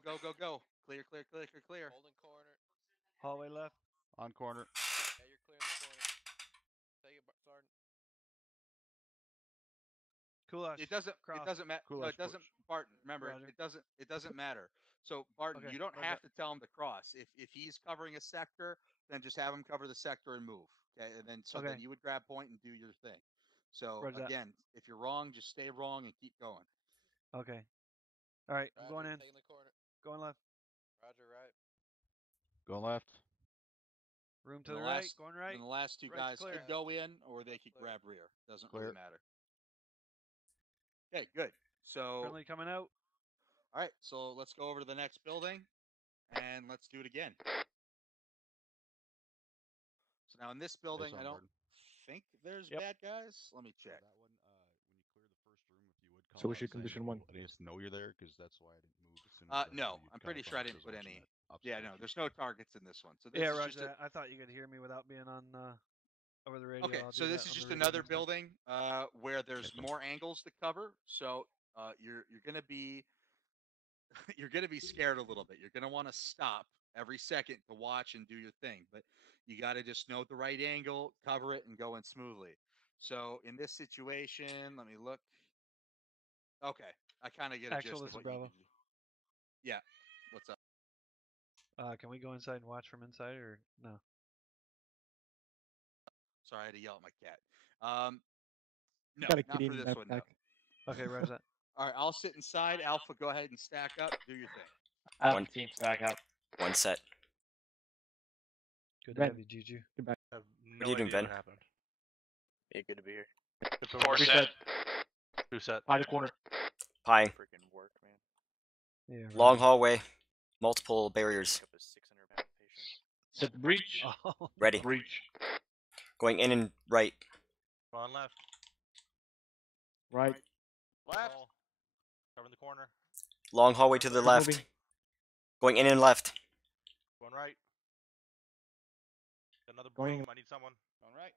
Holding corner. Hallway left. On corner. Yeah, you're clear in the corner. Take it, Sergeant. Goulash. It doesn't matter. No, Goulash it doesn't. push. Barton, remember, Roger. it doesn't matter. So Barton, Okay, you don't roger. have to tell him to cross. If he's covering a sector, then just have him cover the sector and move. Okay, and then Okay. then you would grab point and do your thing. So Roger that. again, if you're wrong, just stay wrong and keep going. Okay. Alright, I'm Roger, going in. taking the corner. Going left. Roger, right. Going left. Room to And the the right. last- Going right. And the last two Right's guys clear. could go in or they could Clear. grab rear. Doesn't Clear. really matter. Okay, good. So Friendly coming out. all right, so let's go over to the next building and let's do it again. So now in this building, I don't think there's Yep. bad guys. Let me check. That one, when you clear the first room, if you would call So we out should saying, condition 1. I just know you're there because that's why I didn't move as soon as I No, knew you'd I'm come pretty up sure I on didn't because put watching any. that Yeah, upstairs no, view. there's no targets in this one. So this Yeah, is roger just a, that. I thought you could hear me without being on over the radio. okay. I'll So do this that is on just the radio another next time. building where there's more angles to cover. So you're gonna be you're gonna be scared a little bit. You're gonna want to stop every second to watch and do your thing, but you got to just know the right angle, cover it, and go in smoothly. So in this situation, let me look. Okay, I kind of get a Actual, gist this of is what Bravo. you need to do. Yeah, what's up? Can we go inside and watch from inside or no? Sorry, I had to yell at my cat. No, Got a not kitty for in the this one. No. backpack. Okay, roger that. All right, I'll sit inside. Alpha, go ahead and stack up. Do your thing. Alpha team stack up. 1 set. Good to Ben. have you, Juju. I have no you doing, idea Ben? what happened. Yeah, good to be here. 4 3 set. set. 2 set. By the corner. Pie. Freaking work, man. Yeah. Long roger. hallway. Multiple barriers. Pick up a 600-pound patient. Set the breach. Oh, Ready. Breach. Going in and right. On left. Right. Left. Wall. Covering the corner. Long hallway to the Keep left. moving. Going in and left. Going right. Got another Going- broom. I need someone. All right.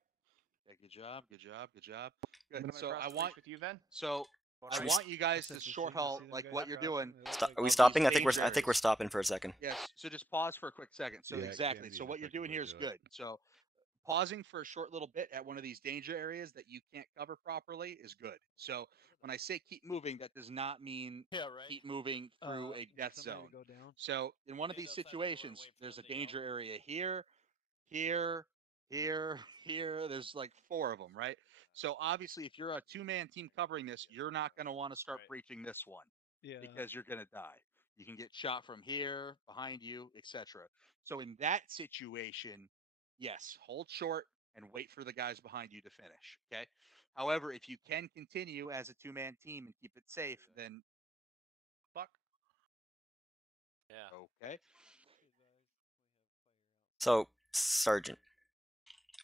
Yeah, good job. Good. I'm gonna So cross I the want breach with you, Ben. so Going I right. want you guys to Since you short see- you haul see them like guys what you're crossing, doing. it looks Stop, like are we these stopping? I think danger we're stopping for a second. Yes. So just pause for a quick second. So Yeah, it can exactly. be So an what you're doing effective way here to is do it. good. So pausing for a short little bit at one of these danger areas that you can't cover properly is good. So when I say keep moving, that does not mean Yeah, right. keep moving through a need death somebody zone. to go down. So in one of Stand these outside the door and situations, wait for there's a them to go. danger area here, here, here. There's like 4 of them, right? So obviously, if you're a 2-man team covering this, you're not going to want to start Right. breaching this one Yeah. because you're going to die. You can get shot from here, behind you, etc. So in that situation, yes, hold short and wait for the guys behind you to finish. Okay. However, if you can continue as a 2-man team and keep it safe, then Fuck. Yeah. okay. So, Sergeant,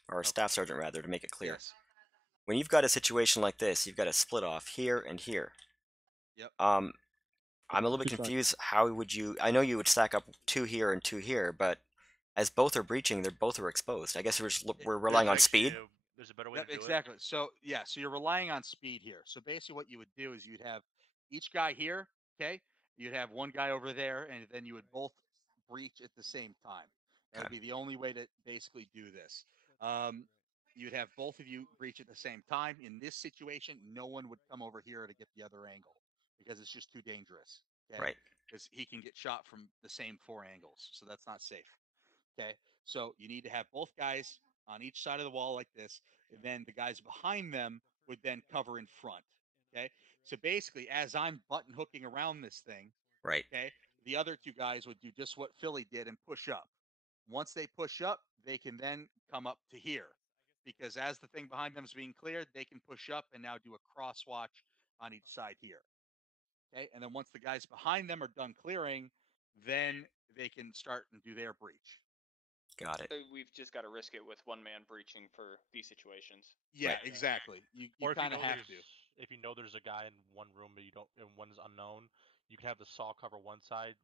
or Staff Sergeant rather, to make it clear. Yes. When you've got a situation like this, you've got to split off here and here. Yep. I'm a little bit confused. How would you? I know you would stack up 2 here and 2 here, but as both are breaching, both are exposed. I guess we're relying on speed. There's a better way to do exactly. So yeah, so you're relying on speed here. So basically, what you would do is you'd have each guy here. Okay, you'd have one guy over there, and then you would both breach at the same time. That would be the only way to basically do this. You'd have both of you breach at the same time. In this situation, no one would come over here to get the other angle because it's just too dangerous. Okay? Right. Because he can get shot from the same 4 angles, so that's not safe. Okay, so you need to have both guys on each side of the wall like this, and then the guys behind them would then cover in front. Okay, so basically, as I'm button hooking around this thing, right? Okay, the other 2 guys would do just what Philly did and push up. Once they push up, they can then come up to here, because as the thing behind them is being cleared, they can push up and now do a cross watch on each side here. Okay, and then once the guys behind them are done clearing, then they can start and do their breach. Got it. So we've just got to risk it with one man breaching for these situations. Yeah, exactly. You kind of have to. If you know there's a guy in one room but you don't, and one's unknown, you can have the saw cover one side,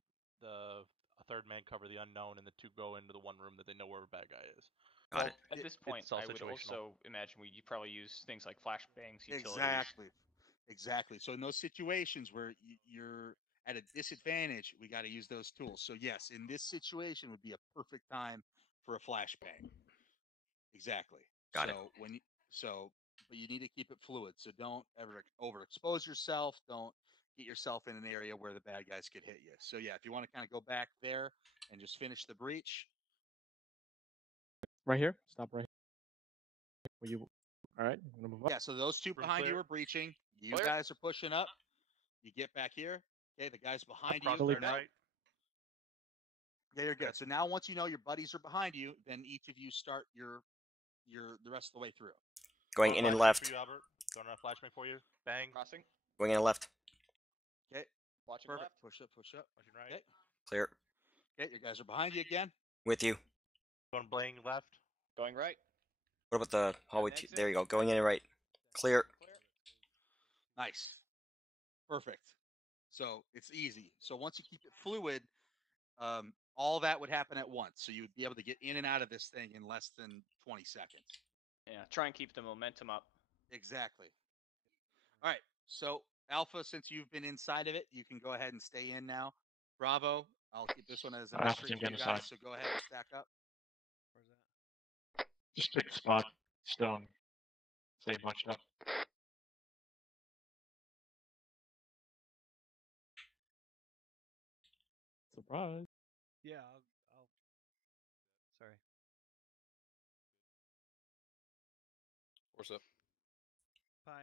a third man cover the unknown, and the 2 go into the one room that they know where a bad guy is. Got it. At this point, I would also imagine you probably use things like flashbangs, utilities. Exactly. So in those situations where you're at a disadvantage, we got to use those tools. So yes, in this situation would be a perfect time for a flashbang. Exactly. Got it. But you need to keep it fluid. So don't ever overexpose yourself. Don't get yourself in an area where the bad guys could hit you. So yeah, if you want to kind of go back there and just finish the breach. Right here. Stop right here. All right. I'm gonna move up. Yeah. So those 2 behind you are breaching. You guys are pushing up. You get back here. Okay. The guys behind you. Right. Yeah, you're good. So now once you know your buddies are behind you, then each of you start the rest of the way through. Going in and left. For you, Albert. Throwing a flashbang for you. Bang. Crossing. Going in and left. Okay. Watching Perfect. left. Push up. Watching right. Okay. Clear. Okay, your guys are behind you again. With you. Going blaying left. Going right. What about the hallway? There you go. Going in and right. Clear. Nice. Perfect. So it's easy. So once you keep it fluid, all that would happen at once. So you would be able to get in and out of this thing in less than 20 seconds. Yeah, try and keep the momentum up. Exactly. All right. So Alpha, since you've been inside of it, you can go ahead and stay in now. Bravo, I'll keep this one as a mystery for you guys. So go ahead and stack up. Where's that? Just pick the spot. Stone. Stay bunched up. Surprise. Yeah, I'll. Sorry. What's up? Pie.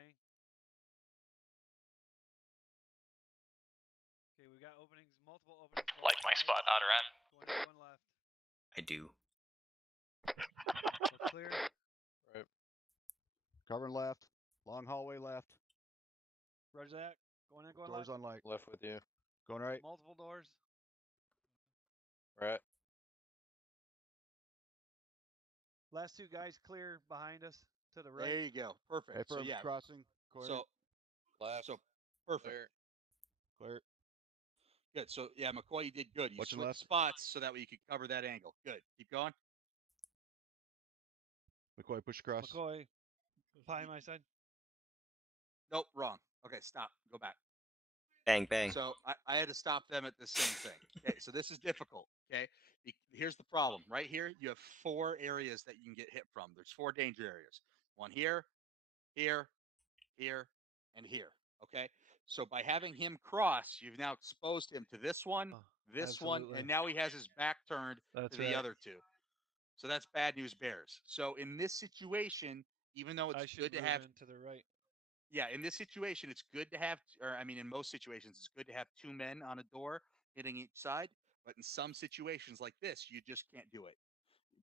Okay, we got openings, multiple openings. Like my spot, outer end. One left. I do. So clear. Right. Covering left. Long hallway left. Roger that. Going in, going Doors left. on light. Left with you. Going right. Multiple doors. Right. Last 2 guys clear behind us to the right. There you go. Perfect. Hey, so yeah. crossing. Clear. So Left. So perfect. Clear. Good. So yeah, McCoy, you did good. You Watching switched left. spots so that way you could cover that angle. Good. Keep going. McCoy, push across. McCoy. Pie my side. Nope, wrong. Okay, stop. Go back. Bang, bang. So I had to stop them at the same thing. Okay, so this is difficult. Okay, here's the problem. Right here, you have 4 areas that you can get hit from. There's 4 danger areas. One here, here, here, and here. Okay, so by having him cross, you've now exposed him to this one, this one, and now he has his back turned to the other 2. So that's bad news bears. So in this situation, even though it's good to have to the right. Yeah, in this situation, it's good to have, or I mean, in most situations, it's good to have 2 men on a door hitting each side. But in some situations like this, you just can't do it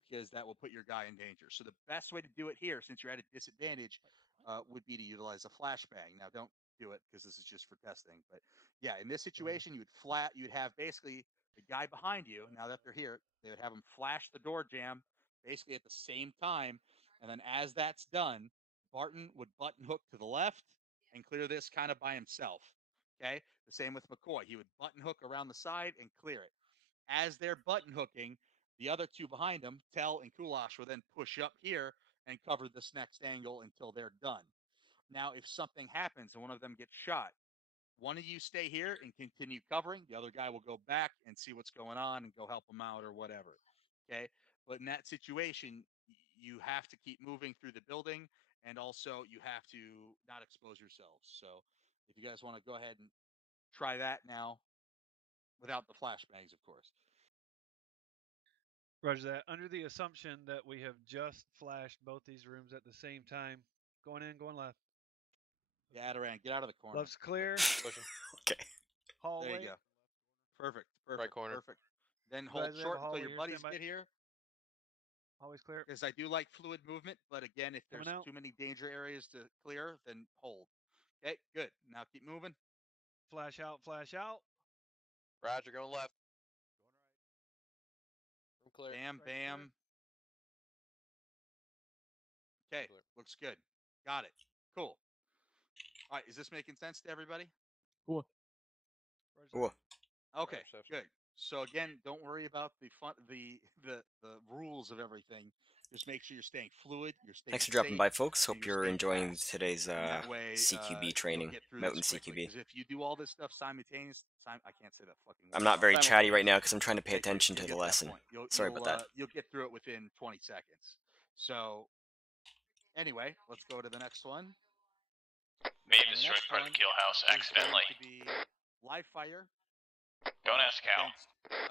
because that will put your guy in danger. So the best way to do it here, since you're at a disadvantage, would be to utilize a flashbang. Now, don't do it because this is just for testing. But yeah, in this situation, you'd have basically the guy behind you. Now that they're here, they would have him flash the door jam basically at the same time. And then as that's done, Barton would button hook to the left and clear this kind of by himself. Okay, the same with McCoy. He would button hook around the side and clear it. As they're button hooking, the other two behind him, Tell and Kulash, will then push up here and cover this next angle until they're done. Now, if something happens and one of them gets shot, one of you stay here and continue covering. The other guy will go back and see what's going on and go help him out or whatever. Okay. But in that situation, you have to keep moving through the building, and also you have to not expose yourselves. So if you guys want to go ahead and try that now without the flashbangs, of course. Roger that. Under the assumption that we have just flashed both these rooms at the same time, going in, going left. Yeah, Adaran, get out of the corner. Left's clear. Okay. Hallway. There you go. Perfect. Right corner. Perfect. Then hold short until your buddies get here. Hallway's clear. Because I do like fluid movement, but again, if there's too many danger areas to clear, then hold. Okay, good. Now keep moving. Flash out, flash out. Roger, going left. I'm clear. Bam, bam. Okay, looks good. Got it. Cool. All right, is this making sense to everybody? Cool. Cool. Okay, good. So again, don't worry about the rules of everything. Just make sure you're staying fluid. You're staying Thanks for dropping safe, by, folks. and Hope you're enjoying today's that way, CQB training, MOUT and CQB. Because if you do all this stuff simultaneously, I can't say that fucking word. I'm not very chatty right now because I'm trying to pay attention to the lesson. Sorry about that. You'll get through it within 20 seconds. So anyway, let's go to the next one. May have destroyed part of the kill house accidentally. To be live fire. Don't ask how.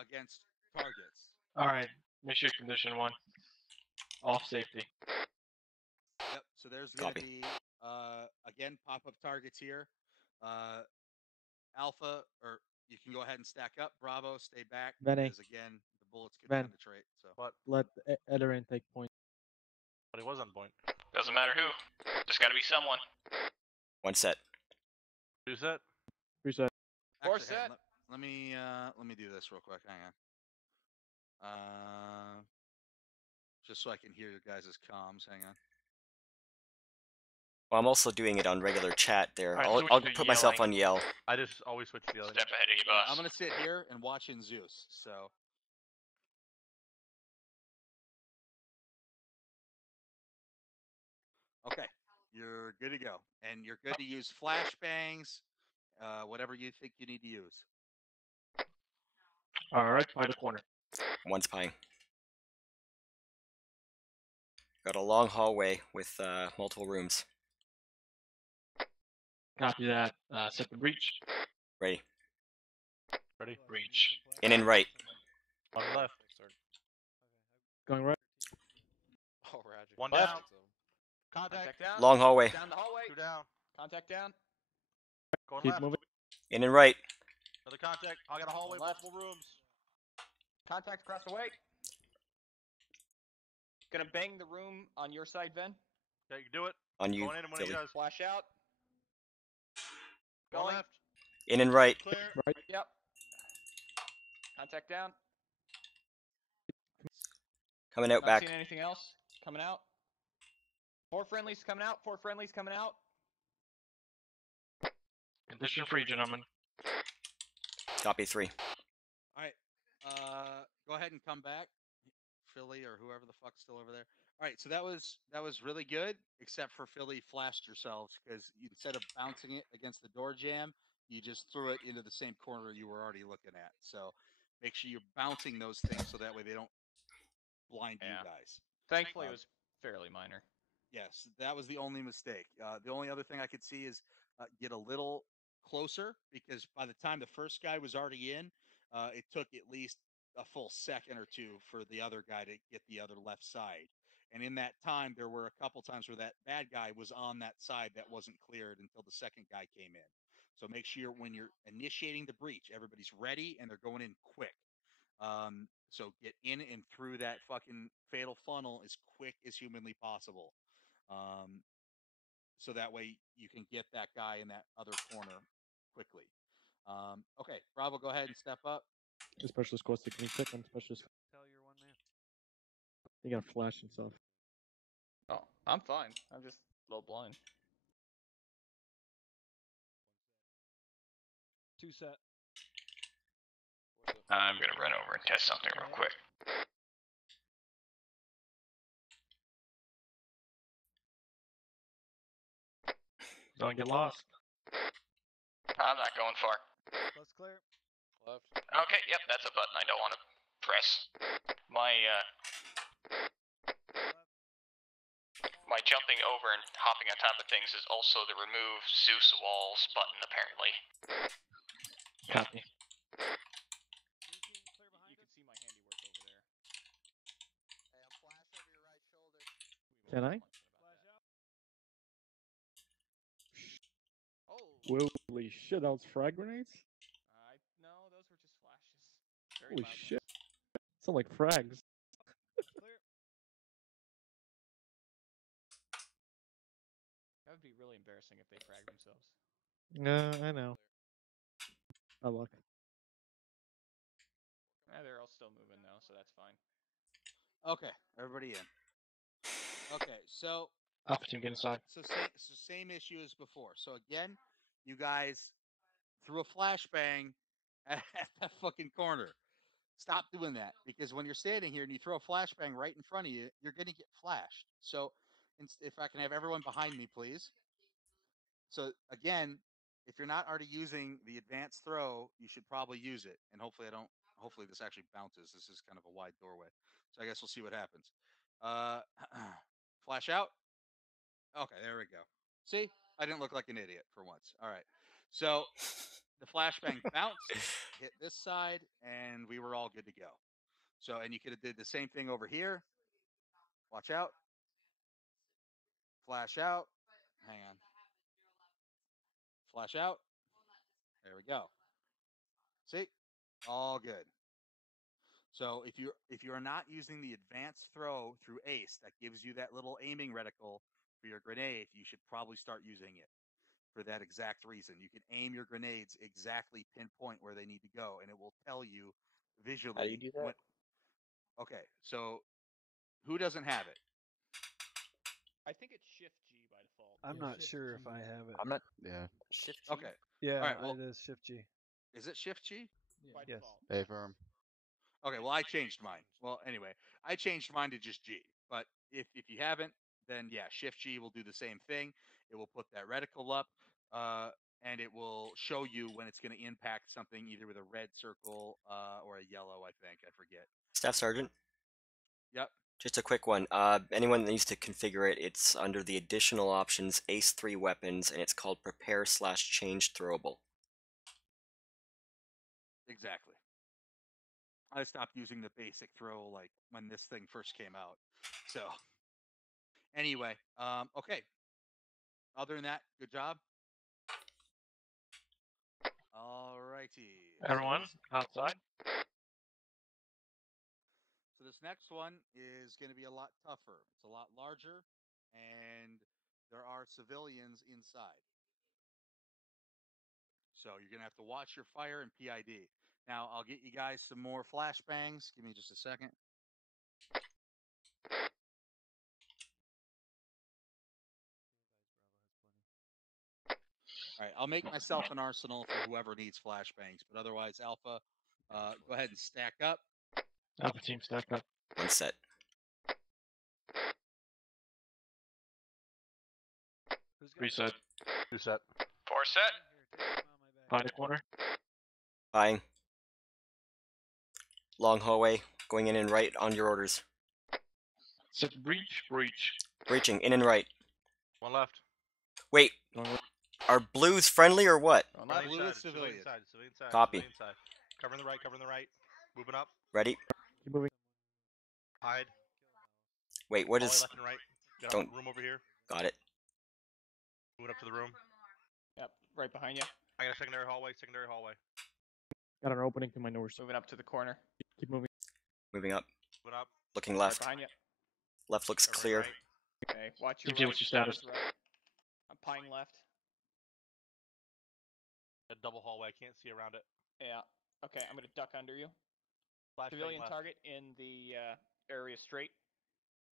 Against targets. Alright, mission condition 1. Off safety. Yep, so there's going to be, again, pop-up targets here. Alpha, or you can go ahead and stack up. Bravo, stay back. Because, again, the bullets could penetrate. So. But let Adaran take point. But he was on point. Doesn't matter who. Just gotta be someone. One set. 2 set. 3 set. Actually, set. Let me do this real quick. Hang on. Just so I can hear your guys' comms. Hang on. Well, I'm also doing it on regular chat there. Right, I'll put myself on yell. I just always switch to yelling. Step ahead of you, boss. I'm gonna sit here and watch in Zeus. So. Okay, you're good to go, and you're good to use flashbangs, whatever you think you need to use. Alright, by the corner. One spying. Got a long hallway with multiple rooms. Copy that. Set the breach. Ready. Ready? Breach. In and right. On left. Going right. Oh, Roger. One Left. down. Contact down. Long hallway. Down the hallway. 2 down. Contact down. Going Keep left. moving. In and right. Another contact. I got a hallway, Left. multiple rooms. Contact across the way. Gonna bang the room on your side, Ven. Okay, you can do it. On you, Going in and when he Philly. does. Flash out. Go Going. left. In and right. Clear. Right. Yep. Contact down. Coming out Not back. seeing anything else. Coming out. 4 friendlies coming out. 4 friendlies coming out. Condition free, gentlemen. Copy 3. All right, go ahead and come back, Philly or whoever the fuck's still over there. All right, so that was really good, except for Philly flashed yourselves because instead of bouncing it against the door jamb, you just threw it into the same corner you were already looking at. So make sure you're bouncing those things so that way they don't blind you guys. Thankfully, it was fairly minor. Yes, that was the only mistake. The only other thing I could see is get a little closer because by the time the first guy was already in, it took at least a full second or two for the other guy to get the other left side. And in that time, there were a couple times where that bad guy was on that side that wasn't cleared until the second guy came in. So make sure when you're initiating the breach, everybody's ready and they're going in quick. So get in and through that fucking fatal funnel as quick as humanly possible. So that way you can get that guy in that other corner quickly. Okay, Bravo, go ahead and step up. The specialist goes to me quick on specialist. Tell your one man. He got a flash himself. Oh, I'm fine. I'm just a little blind. 2 set. I'm gonna run over and test something real quick. Don't get lost. I'm not going far. Let's clear. Left. Okay, yep, that's a button I don't want to press. My jumping over and hopping on top of things is also the remove Zeus walls button, apparently. Copy. You can see my handiwork over there. Hey, I'm flash over your right shoulder. Can I? Oh. Holy shit, that was frag grenades? No, those were just flashes. Very Holy loud shit. Sound like frags. Clear. That would be really embarrassing if they fragged themselves. I know. Oh, look. They're all still moving though, so that's fine. Okay, everybody in. Okay, so Alpha team, get inside. So same issue as before. So again, you guys threw a flashbang at that fucking corner. Stop doing that, because when you're standing here and you throw a flashbang right in front of you, you're going to get flashed. So if I can have everyone behind me, please. So again, if you're not already using the advanced throw, you should probably use it. And hopefully this actually bounces. This is kind of a wide doorway. So I guess we'll see what happens. Flash out. Okay, there we go. See, I didn't look like an idiot for once. All right. So the flashbang bounced, hit this side, and we were all good to go. So, and you could have did the same thing over here. Watch out. Flash out. Hang on. Flash out. There we go. See? All good. So if you're not using the advanced throw through ACE that gives you that little aiming reticle for your grenade, you should probably start using it for that exact reason. You can aim your grenades exactly pinpoint where they need to go, and it will tell you visually. How do you do that? Okay, so who doesn't have it? I think it's Shift G by default. I'm not sure if I have it. I'm not. Yeah. Shift G? Okay. Yeah, all right, well, it is Shift G. Is it Shift G? By Yes. default. A firm. Okay, well, I changed mine. Well, anyway, I changed mine to just G. But if you haven't, then yeah, Shift G will do the same thing. It will put that reticle up, and it will show you when it's going to impact something either with a red circle or a yellow, I think. I forget. Staff Sergeant? Yep. Just a quick one. Anyone that needs to configure it, it's under the additional options, ACE 3 weapons, and it's called prepare/change throwable. Exactly. I stopped using the basic throw like when this thing first came out. So anyway, okay. Other than that, good job. All righty. Everyone, outside. So this next one is going to be a lot tougher. It's a lot larger, and there are civilians inside. So you're going to have to watch your fire and PID. Now, I'll get you guys some more flashbangs. Give me just a second. All right, I'll make myself an arsenal for whoever needs flashbangs, but otherwise, Alpha, go ahead and stack up. Alpha team, stack up. One set. Reset. 2 set. 4 set. Find a corner. Buying. Long hallway, going in and right on your orders. Set breach. Breach. Breaching, in and right. 1 left. Wait, are blues friendly or what? Not blue is civilian. Civilian side. Copy. Civilian side. Covering the right. Covering the right. Moving up. Ready? Keep moving. Hide. Wait, what Hallway is... left and right. Got Don't- a room over here. Got it. Moving up to the room. Yep, right behind you. I got a secondary hallway. Secondary hallway. Got an opening to my north. Moving up to the corner. Keep moving. Moving up. Moving up. Looking Right left. behind you. Left looks Covering clear. right. Okay, watch your Give you right. what's your status. Right. I'm pine left. A double hallway. I can't see around it. Yeah. Okay, I'm gonna duck under you. Flashbang Civilian left. target in the area straight.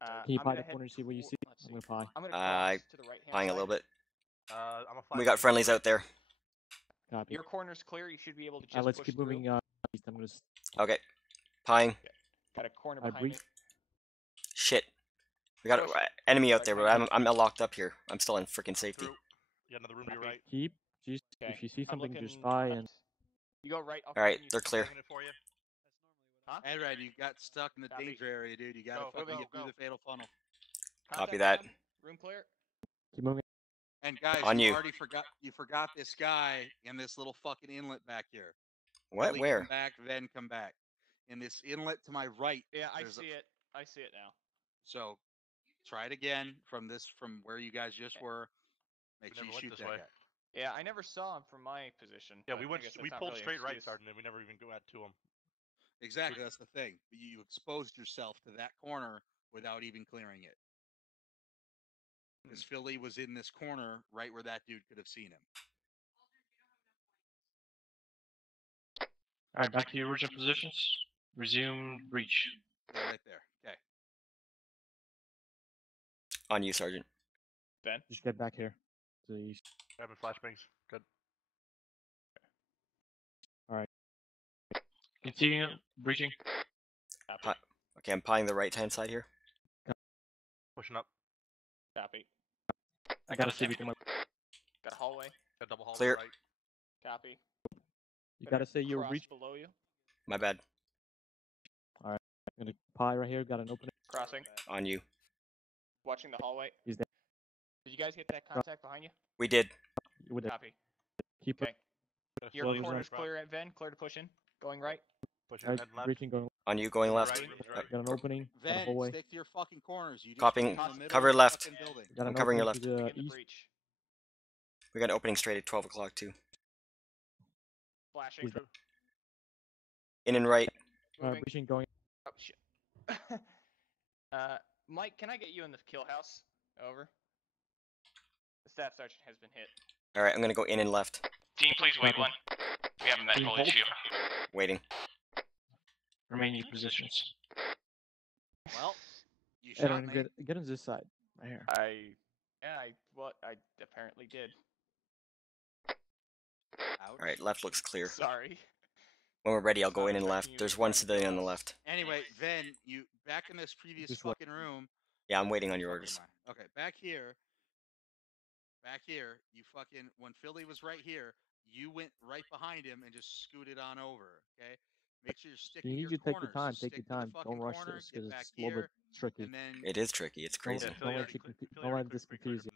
Can you I'm pie gonna the head corner and see what you see? let's I'm gonna pie. I'm gonna cross to the right hand Buying side. a little bit. I'm a We got friendlies out there. Copy. Your corner's clear. You should be able to just Let's push keep through. moving east. I'm gonna. Okay. Pying. Got a corner I behind breach. me. Shit. We got Push. enemy out there, but I'm locked up here. I'm still in freaking safety. Through. You got another room to your right. Keep. Just Okay. if you see I'm something, looking just spy left. and. You go right. I'll All right, continue they're clear. Saving it for you. Huh? Edred, you got stuck in the Copy. danger area, dude. You gotta Go, fucking go, get through go. the fatal funnel. Copy Contact that. down. Room clear. Keep moving. And guys, On you. already forgot this guy in this little fucking inlet back here. What? Billy, Where? Come back, then come back. In this inlet to my right. Yeah, I see it. I see it now. So try it again from where you guys just were. Make sure you shoot that guy. Yeah, I never saw him from my position. Yeah, but we pulled straight right, Sergeant, and we never even got to him. Exactly, that's the thing. You exposed yourself to that corner without even clearing it. Because Philly was in this corner right where that dude could have seen him. Alright, back to your original positions. Resume breach. Yeah, right there. Okay. On you, Sergeant. Ben? Just get back here. To the east. Grabbing flashbangs. Good. Alright. Continue breaching. Okay, I'm pying the right-hand side here. Pushing up. Copy. I gotta see if you can. Got a hallway. Got double hallway Clear. right. Copy. You gotta say you're Cross breach. below you. My bad. Alright. I'm gonna pie right here. Got an opening. Crossing. On you. Watching the hallway. He's there. Did you guys get that contact behind you? We did. With it. Copy. Keep Okay. it. Your Well, corner's right. clear at Ven. Clear to push in. Going right. Pushing Alright, head left. breaching going. On you, going left. Right. Got an opening. Got a Then hallway. stick to your fucking corners. You just Copying. in the middle Cover of the left. fucking building. Got I'm an covering your opening to the Begin the east. breach. We got an opening straight at 12 o'clock, too. Flashing. In and right. Moving. Breaching going. Oh shit. Mike, can I get you in the kill house? Over. The staff sergeant has been hit. Alright, I'm gonna go in and left. Team, please wait one. We have a medical hold. issue. Waiting. Remain in your positions. Well, you shot Aaron, me. get on this side. Right here. I apparently did. Ouch. Alright, left looks clear. Sorry. When we're ready, I'll go in and Sounds like left. you There's were one trying to civilian kill on the us. left. Anyway, then you back in this previous This way. fucking room. Yeah, I'm waiting on your Fuck, orders. am I? Okay, back here. You fucking when Philly was right here, you went right behind him and just scooted on over. Okay, make sure you're sticking You to need your to take your corners. time. So Take your stick to the time. fucking Don't rush corner, this get because back it's a little here, bit tricky. and then It is tricky. It's crazy. Don't let you confuse you.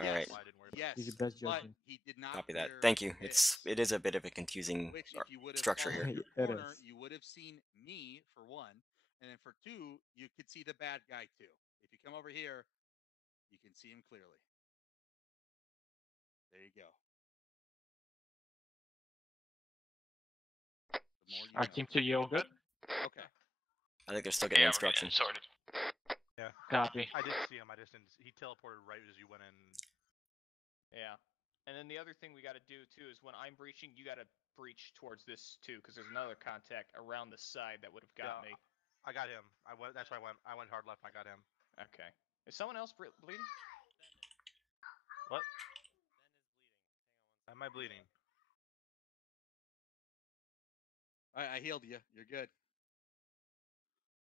Alright. yes, Use your best but judgment. he did not. Copy that. clear Thank you. this, It is a bit of a confusing which if you would have structure here. followed It your corner, is. you would have seen me for one, and then for two, you could see the bad guy too. If you come over here, you can see him clearly. There you go. The more you Alright, know. team 2, you all good? Okay. I think they're still getting Yeah, we're getting instructions. sorted. Yeah. Copy. I did see him. I just didn't. He teleported right as you went in. Yeah. And then the other thing we got to do too is when I'm breaching, you got to breach towards this too, because there's another contact around the side that would have got me. I got him. That's why I went hard left. I got him. Okay. Is someone else bleeding? What? Am I bleeding? I healed you. You're good.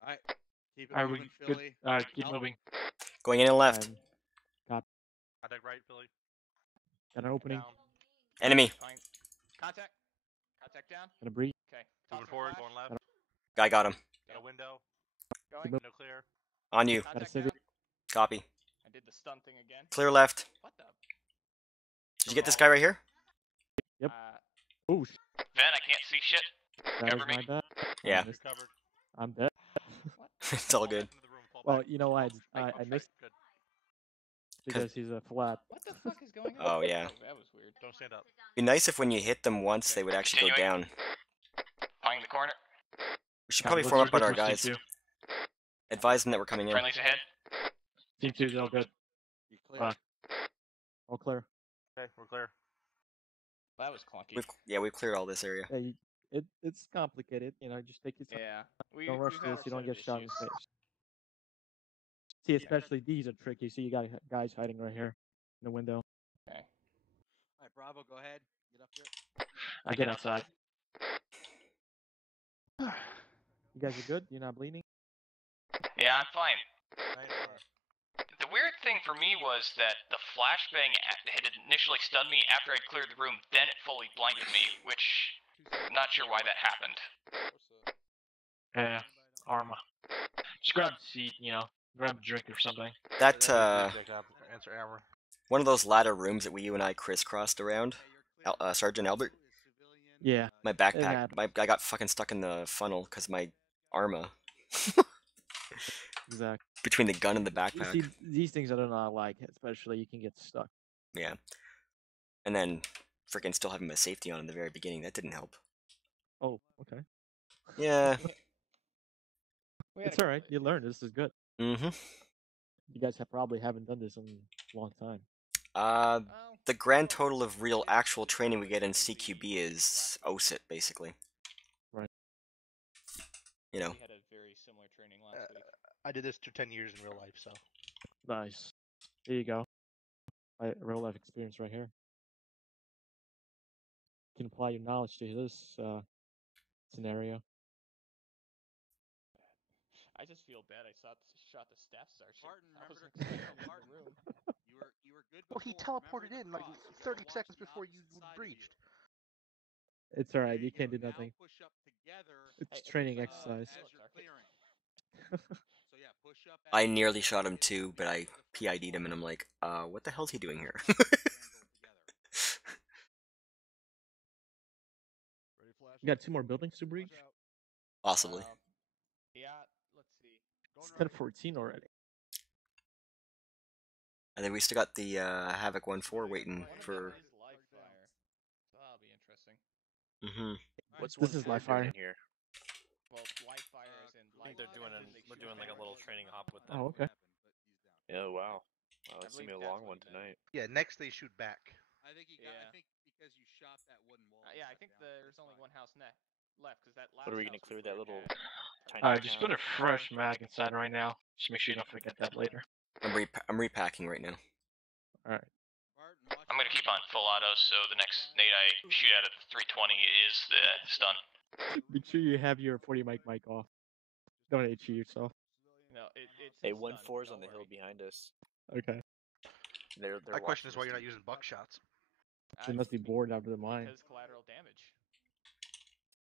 All right. Keep it Alright, we moving, good. Philly. Alright, keep Help. moving. Going in and left. Contact right, Philly. Got an opening. Down. Enemy. Fine. Contact. Contact down. Gonna breach. Okay. Moving Tossing forward, flash. going left. Guy got him. Got a window. Going. Keep Window clear. On you. Got a Contact civvy. down. Copy. I did the stun thing again. Clear left. What the? Did you get this guy right here? Yep. Uh, Oh, Ven, I can't see shit. that is Cover me. my bad. Yeah. I missed- Covered. I'm dead. It's all good. Into the room, fall Well, back. you know why I Straight, missed Good. because he's a flat. what the fuck is going on? Oh, yeah. That was weird. Don't stand up. Be nice if when you hit them once, they would actually go down. Find the corner. We should probably form up on our guys. Team Advise them that we're coming in. Friendly's ahead. 2 is all good. You clear. All clear. Okay, we're clear. That was clunky. We've cleared all this area. Yeah, it's complicated. You know, just take your time. Yeah. Don't rush we've had this. our You don't set of get shot in issues. the face. See, especially these are tricky. So you got guys hiding right here in the window. Okay. All right, Bravo, go ahead. I get outside. You guys are good? You're not bleeding? Yeah, I'm fine. The weird thing for me was that the flashbang had initially stunned me after I'd cleared the room, then it fully blinded me, which I'm not sure why that happened. Yeah, Arma. Just grab a seat, you know, grab a drink or something. That, Answer Amber. one of those ladder rooms that you and I crisscrossed around, Sergeant Albert? Yeah. My It backpack, happened. I got fucking stuck in the funnel because my Arma. Exactly. Between the gun and the You backpack. see, these things I do not like, especially you can get stuck. Yeah. And then, freaking still having my safety on in the very beginning, that didn't help. Oh, okay. Yeah. It's alright. You learn. This is good. Mm-hmm. You guys probably haven't done this in a long time. The grand total of real actual training we get in CQB is OSIT, basically. Right. You know. We had a very similar training last week. I did this for 10 years in real life, so. Nice. There you go. Real life experience right here. You can apply your knowledge to this scenario. I just feel bad. I shot the staff sergeant. Martin, I was remember to expecting Martin, the room. you were good. Well, he teleported in like 30 seconds before you breached. It's alright. You can't do nothing. It's training exercise. I nearly shot him too, but I PID'd him and I'm like, what the hell's he doing here? You got 2 more buildings to breach? Possibly. Yeah, let's see. It's 10:14 already. And then we still got the Havoc 1-4 waiting for... Live fire. So that'll be interesting. Mm-hmm. What's this is live fire here? Well, live fire is in. I think we're doing like a little training hop with them. Oh, okay. Yeah, wow. That's gonna be a long one tonight. Yeah, next they shoot back. I think because you shot that wooden wall. Yeah, I think there's only one house left because that last. What are we gonna clear that little? Alright, just put a fresh mag inside right now. Just make sure you don't forget that later. I'm repacking right now. Alright. I'm gonna keep on full auto, so the next nade I shoot at the 320 is the stun. Make sure you have your 40 mic off. Don't HE yourself. No, it's. Hey, 1-4's on the hill behind us. Okay. My question is why you're not using buckshots. They must be bored out of the mine. Because collateral damage.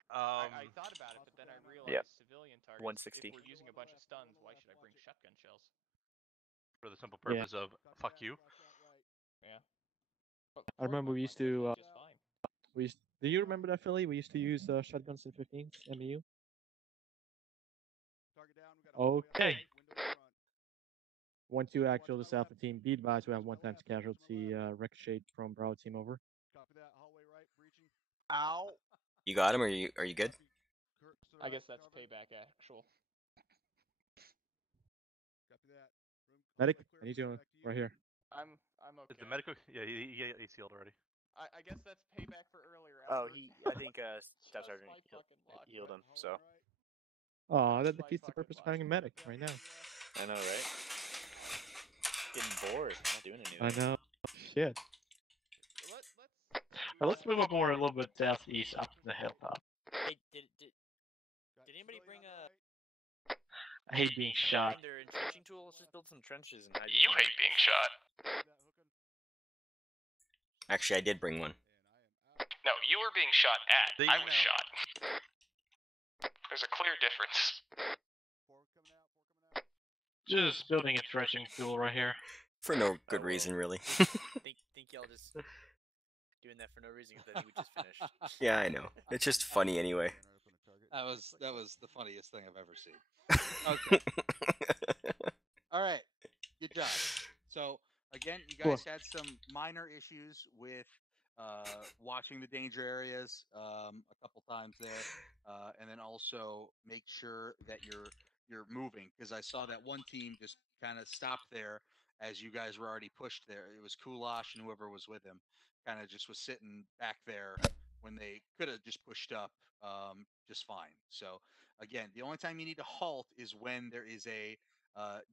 I thought about it, but then I realized civilian targets. 160. If we're using a bunch of stuns, why should I bring shotgun shells? For the simple purpose of fuck you. Yeah. I remember we used to. Just fine. Do you remember that, Philly? We used to use shotguns in 15s, MU. Okay. 1-2 actual, this Alpha team. Be advised, we have 1 times casualty. Ricochet from Bravo team over. Ow. You got him, or are you good? I guess that's payback actual. Medic, I need you right here. I'm okay. Is the medical? Yeah, he sealed already. I guess that's payback for earlier. Oh, I think Staff Sergeant healed him. So. Oh, that defeats the purpose of having a medic right now. I know, right? Getting bored. Not doing anything. I know. Shit. Let's move up more a little bit southeast up the hilltop. Hey, did anybody bring a? I hate being shot. Their entrenching tools, just build some trenches and hide. You hate being shot. Actually, I did bring one. No, you were being shot at. I was shot. There's a clear difference. Just building a threshing tool right here. For no good reason, really. think y'all just doing that for no reason because I think we just finished. Yeah, I know. It's just funny anyway. That was the funniest thing I've ever seen. Okay. All right. Good job. So again, you guys had some minor issues with watching the danger areas a couple times there, and then also make sure that you're moving, because I saw that one team just kind of stopped there as you guys were already pushed there. It was Kulash and whoever was with him kind of just was sitting back there when they could have just pushed up just fine. So again, the only time you need to halt is when there is a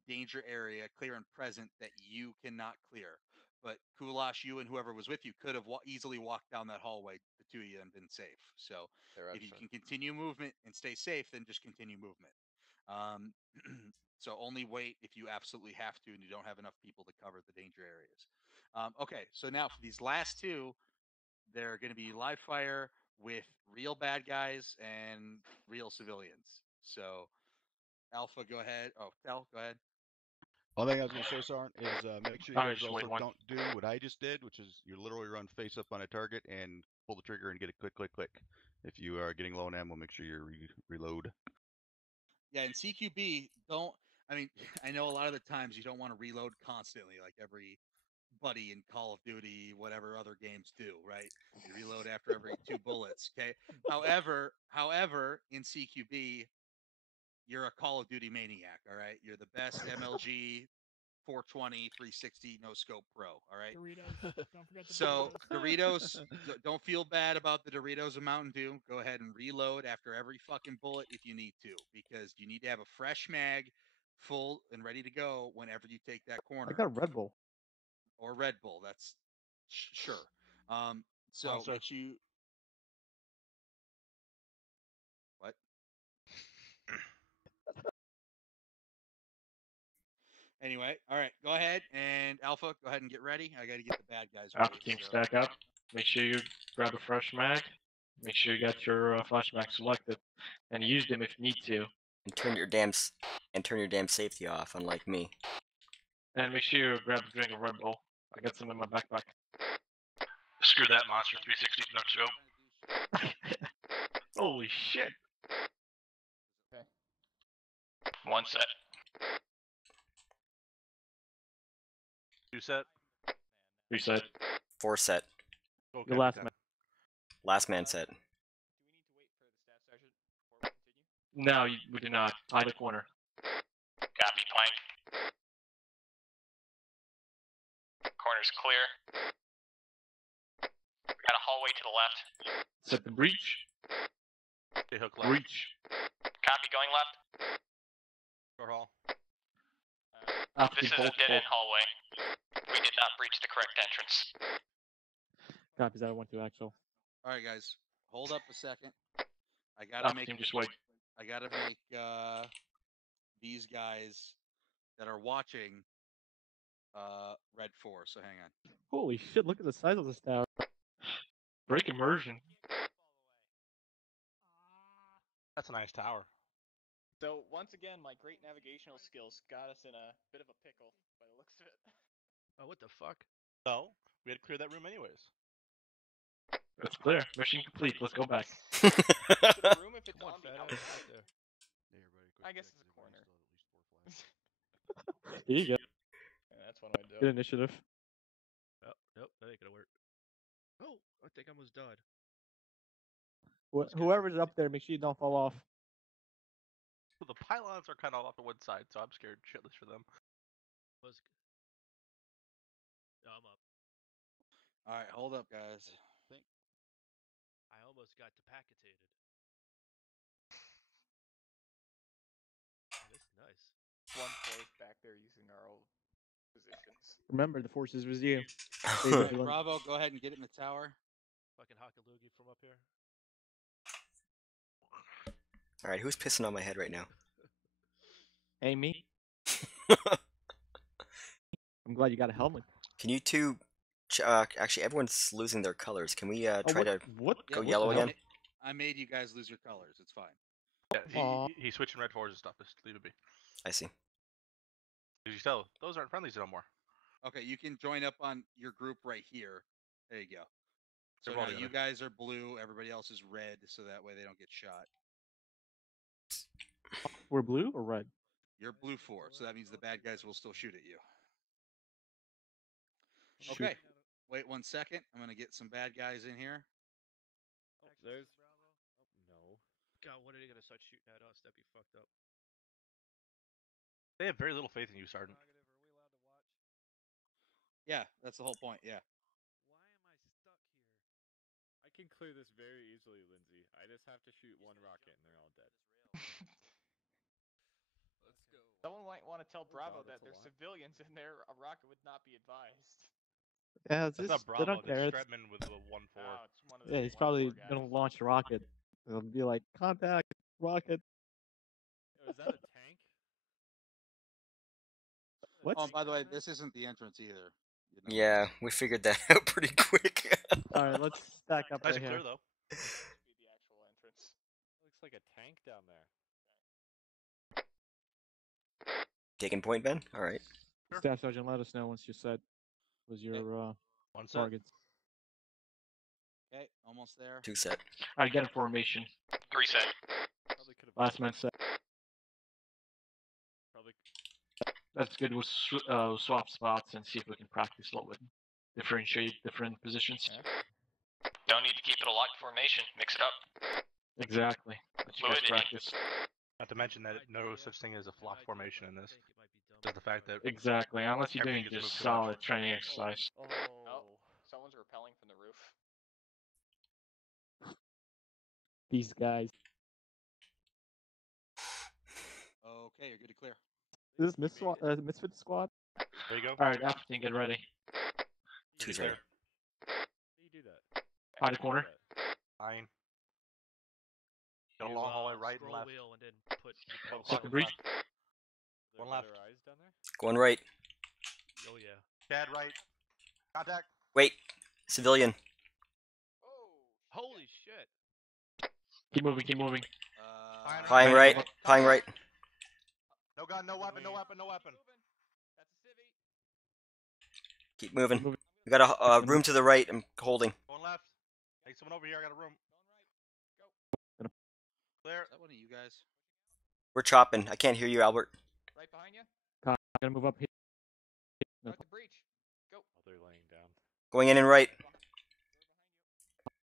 danger area clear and present that you cannot clear. but Kulash, you and whoever was with you could have easily walked down that hallway, the two of you, and been safe. So if you can continue movement and stay safe, then just continue movement. So only wait if you absolutely have to and you don't have enough people to cover the danger areas. Okay, so now for these last two, they're going to be live fire with real bad guys and real civilians. So Alpha, go ahead. Oh, Tel, go ahead. Only thing I was going to say, Sarn, is make sure you guys also don't do what I just did, which is you literally run face up on a target and pull the trigger and get a click, click, click. If you are getting low on ammo, make sure you reload. Yeah, in CQB, don't. I mean, I know a lot of the times you don't want to reload constantly, like every buddy in Call of Duty, whatever other games do, right? You reload after every 2 bullets. Okay. However, in CQB, you're a Call of Duty maniac. All right, you're the best MLG 420 360 no scope pro. All right. Doritos. Don't forget the So Doritos, don't feel bad about the Doritos and Mountain Dew. Go ahead and reload after every fucking bullet if you need to, because you need to have a fresh mag, full and ready to go whenever you take that corner. I got a Red Bull. Or Red Bull. That's sure. So make you. What? Anyway, all right. Go ahead and Alpha. Go ahead and get ready. I got to get the bad guys ready. Alpha team, stack up. Make sure you grab a fresh mag. Make sure you got your flash mag selected, and use them if you need to. And turn your damn safety off, unlike me. And make sure you grab a drink of Red Bull. I got some in my backpack. Screw that monster 360 no scope. Holy shit. Okay. 1 set. 2 set. 3 set. 4 set. The last man. Last man set. No, we do not. Hide a corner. Copy, plank. Corner's clear. Got a hallway to the left. Set the breach. Okay, hook left. Breach. Copy, going left. Short hall. This is a dead-end hallway. We did not breach the correct entrance. Copies. I went to actual. All right, guys, hold up a second. I gotta make. Just wait. I gotta make these guys that are watching red 4. So hang on. Holy shit! Look at the size of this tower. Break immersion. That's a nice tower. So once again, my great navigational skills got us in a bit of a pickle by the looks of it. Oh, what the fuck? So, we had to clear that room anyways. It's clear. Mission complete. Let's go back. The room, if it's on the outside. There. I guess it's a corner. Here you go. Yeah, that's what I do. Good initiative. Oh, nope, that ain't gonna work. Oh, I think I almost died. Whoever's up there, make sure you don't fall off. So the pylons are kind of off to one side, so I'm scared shitless for them. No, I'm up. All right, hold up, guys. I almost got decapitated. This is nice. 1/4 back there using our old positions. Remember, the force is with you. Bravo, go ahead and get it in the tower. Fucking Hakalugi from up here. Alright, who's pissing on my head right now? Hey, me. I'm glad you got a helmet. Can you two... actually, everyone's losing their colors. Can we try to go yellow again? I made you guys lose your colors. It's fine. Yeah, he's switching red 4s and stuff. Just leave it be. I see. As you tell, those aren't friendlies no more. Okay, you can join up on your group right here. There you go. So now you guys are blue, everybody else is red, so that way they don't get shot. We're blue or red? You're blue 4, so that means the bad guys will still shoot at you. Shoot. Okay, wait 1 second. I'm going to get some bad guys in here. Oh, there's... No. God, when are they gonna start shooting at us? That'd be fucked up. They have very little faith in you, Sergeant. Yeah, that's the whole point, yeah. I can clear this very easily, Lindsay. I just have to shoot 1 rocket and they're all dead. Someone might want to tell Bravo that there's civilians in there. A rocket would not be advised. Yeah, it's That's just, not they Bravo. don't care. That's Stretman with the 1-4. Oh, it's one of the Yeah, he's 1-4 probably guys. gonna launch a rocket. It'll be like, contact, rocket. Yo, is that a tank? What? Oh, by the way, this isn't the entrance either. You know? Yeah, we figured that out pretty quick. Alright, let's stack up Nice right and clear here. though. Be the actual entrance. Looks like a tank down there. Taking point, Ben? Alright. Staff Sergeant, let us know once you're set with your One set. targets. Okay, almost there. 2 set. Alright, get a formation. 3 set. Probably could have. Last man set. Probably. That's good. We'll swap spots and see if we can practice a little bit. Differentiate different positions. Don't need to keep it a locked formation. Mix it up. Exactly. Let you guys Fluidity. practice. Not to mention that no such thing as a flock formation in this. Just the fact that Exactly. Unless you're doing everything gets just moved to solid lateral. training exercise. Oh, someone's rappelling from the roof. These guys. Okay, you're good to clear. Is this Misfit Squad? There you go. Alright, Alpha team, get ready. 2's Clear. ready. How do you do that? Hide the corner. Fine. Got a long hallway right and scroll left. wheel and then put Check the breach. There One left. better eyes down there? Going right. Oh yeah. Dad right. Contact. Wait. Civilian. Holy shit. Keep moving, keep moving. Pieing right. Pieing right. No gun, no weapon, no weapon, no weapon. Keep moving. We got a room to the right. I'm holding. Going left. Hey, someone over here. I got a room. Clear. Is that one of you guys? We're chopping. I can't hear you, Albert. Right behind you. I'm gonna move up here. Start the breach. Go. Oh, they're laying down. Going in and right.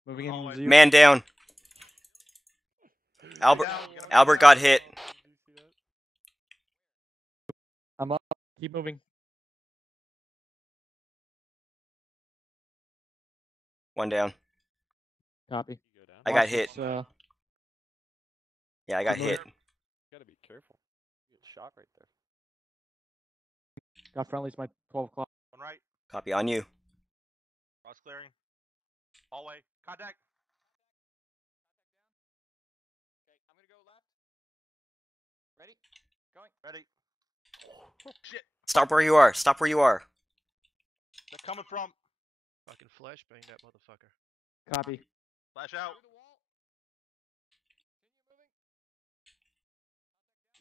Moving in. Hallway. Zero. Man down. Albert. Albert got hit. I'm up. Keep moving. One down. Copy. You go down. I got Watch hit. this, Yeah, I got keep hit. You gotta be careful. You get shot right there. got friendlies my 12 o'clock. One right. Copy on you. Cross clearing. Hallway. Contact. Okay, I'm gonna go left. Ready? Going. Ready. Shit. Stop where you are. Stop where you are. They're coming from. Fucking flashbang that motherfucker. Copy. Flash out. Through the wall. Continue moving.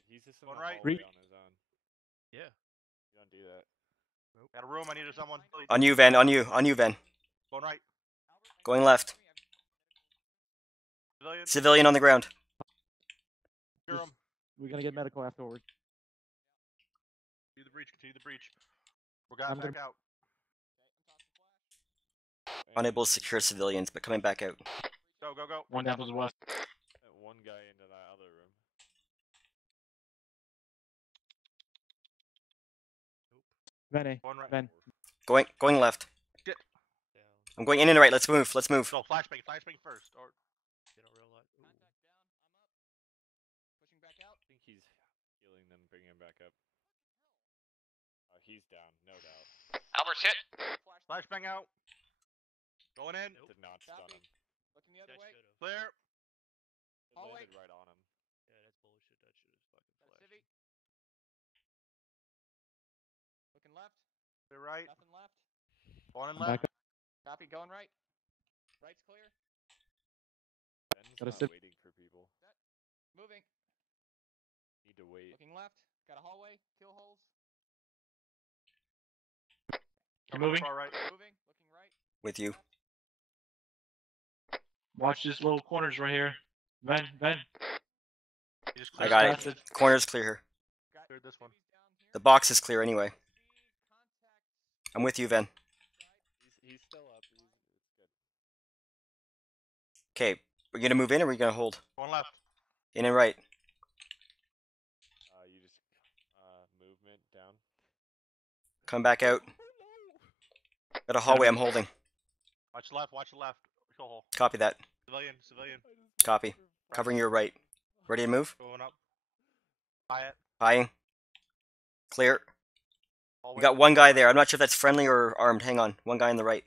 He's just in Going the right. hallway on his own. Yeah. You don't do that. Got a room. I needed someone. On you, Ven. On you. On you, Ven. Going right. Going left. Civilian. Civilian on the ground. Secure 'em. We're gonna get medical afterwards. Continue the breach. Continue the breach. We're going I'm back gonna- out. Unable to secure civilians, but coming back out. Go, go, go. One down to the west. That one guy into that other room. Vene. Going right. Ven. Going left. Shit. Down. I'm going in and right. Let's move. Let's move. Go. Flashbang. Flashbang first. Or Get a real lot. Ooh. Contact down. I'm up. Pushing back out. I think he's healing them, bringing him back up. He's down, no doubt. Albert's hit. Flash. flashbang out. Going in. Did not stun Copy. him. Looking the other That way. should've. Clear. It Hallway. landed right on him. Yeah, that's bullshit. That shit is fucking That's flash. Civi. Looking left. Clear right. Nothing left. Going in Back left. up. Copy. Going right. Right's clear. Ben's Gotta not sit- waiting for people. Moving. Need to wait. Looking left. Got a hallway. Kill holes. Coming moving. Far right. Moving. Looking right. With you. Watch this little corners right here. Ven. You just I cleared got this it. one. Corner's clear here. Got Cleared this one. Civi's down here. The box is clear anyway. Contact. I'm with you, Ven. He's still up. It's good. Okay. We're gonna move in or we're gonna hold? Going left. In and right. You just movement down. Come back out. Got a hallway I'm holding. Watch left. Watch the left. Kill hole. Copy that. Civilian. Civilian. Copy. Covering your right. Ready to move? Going up. Buy it. Buying. Clear. We got one guy there. I'm not sure if that's friendly or armed. Hang on. One guy on the right.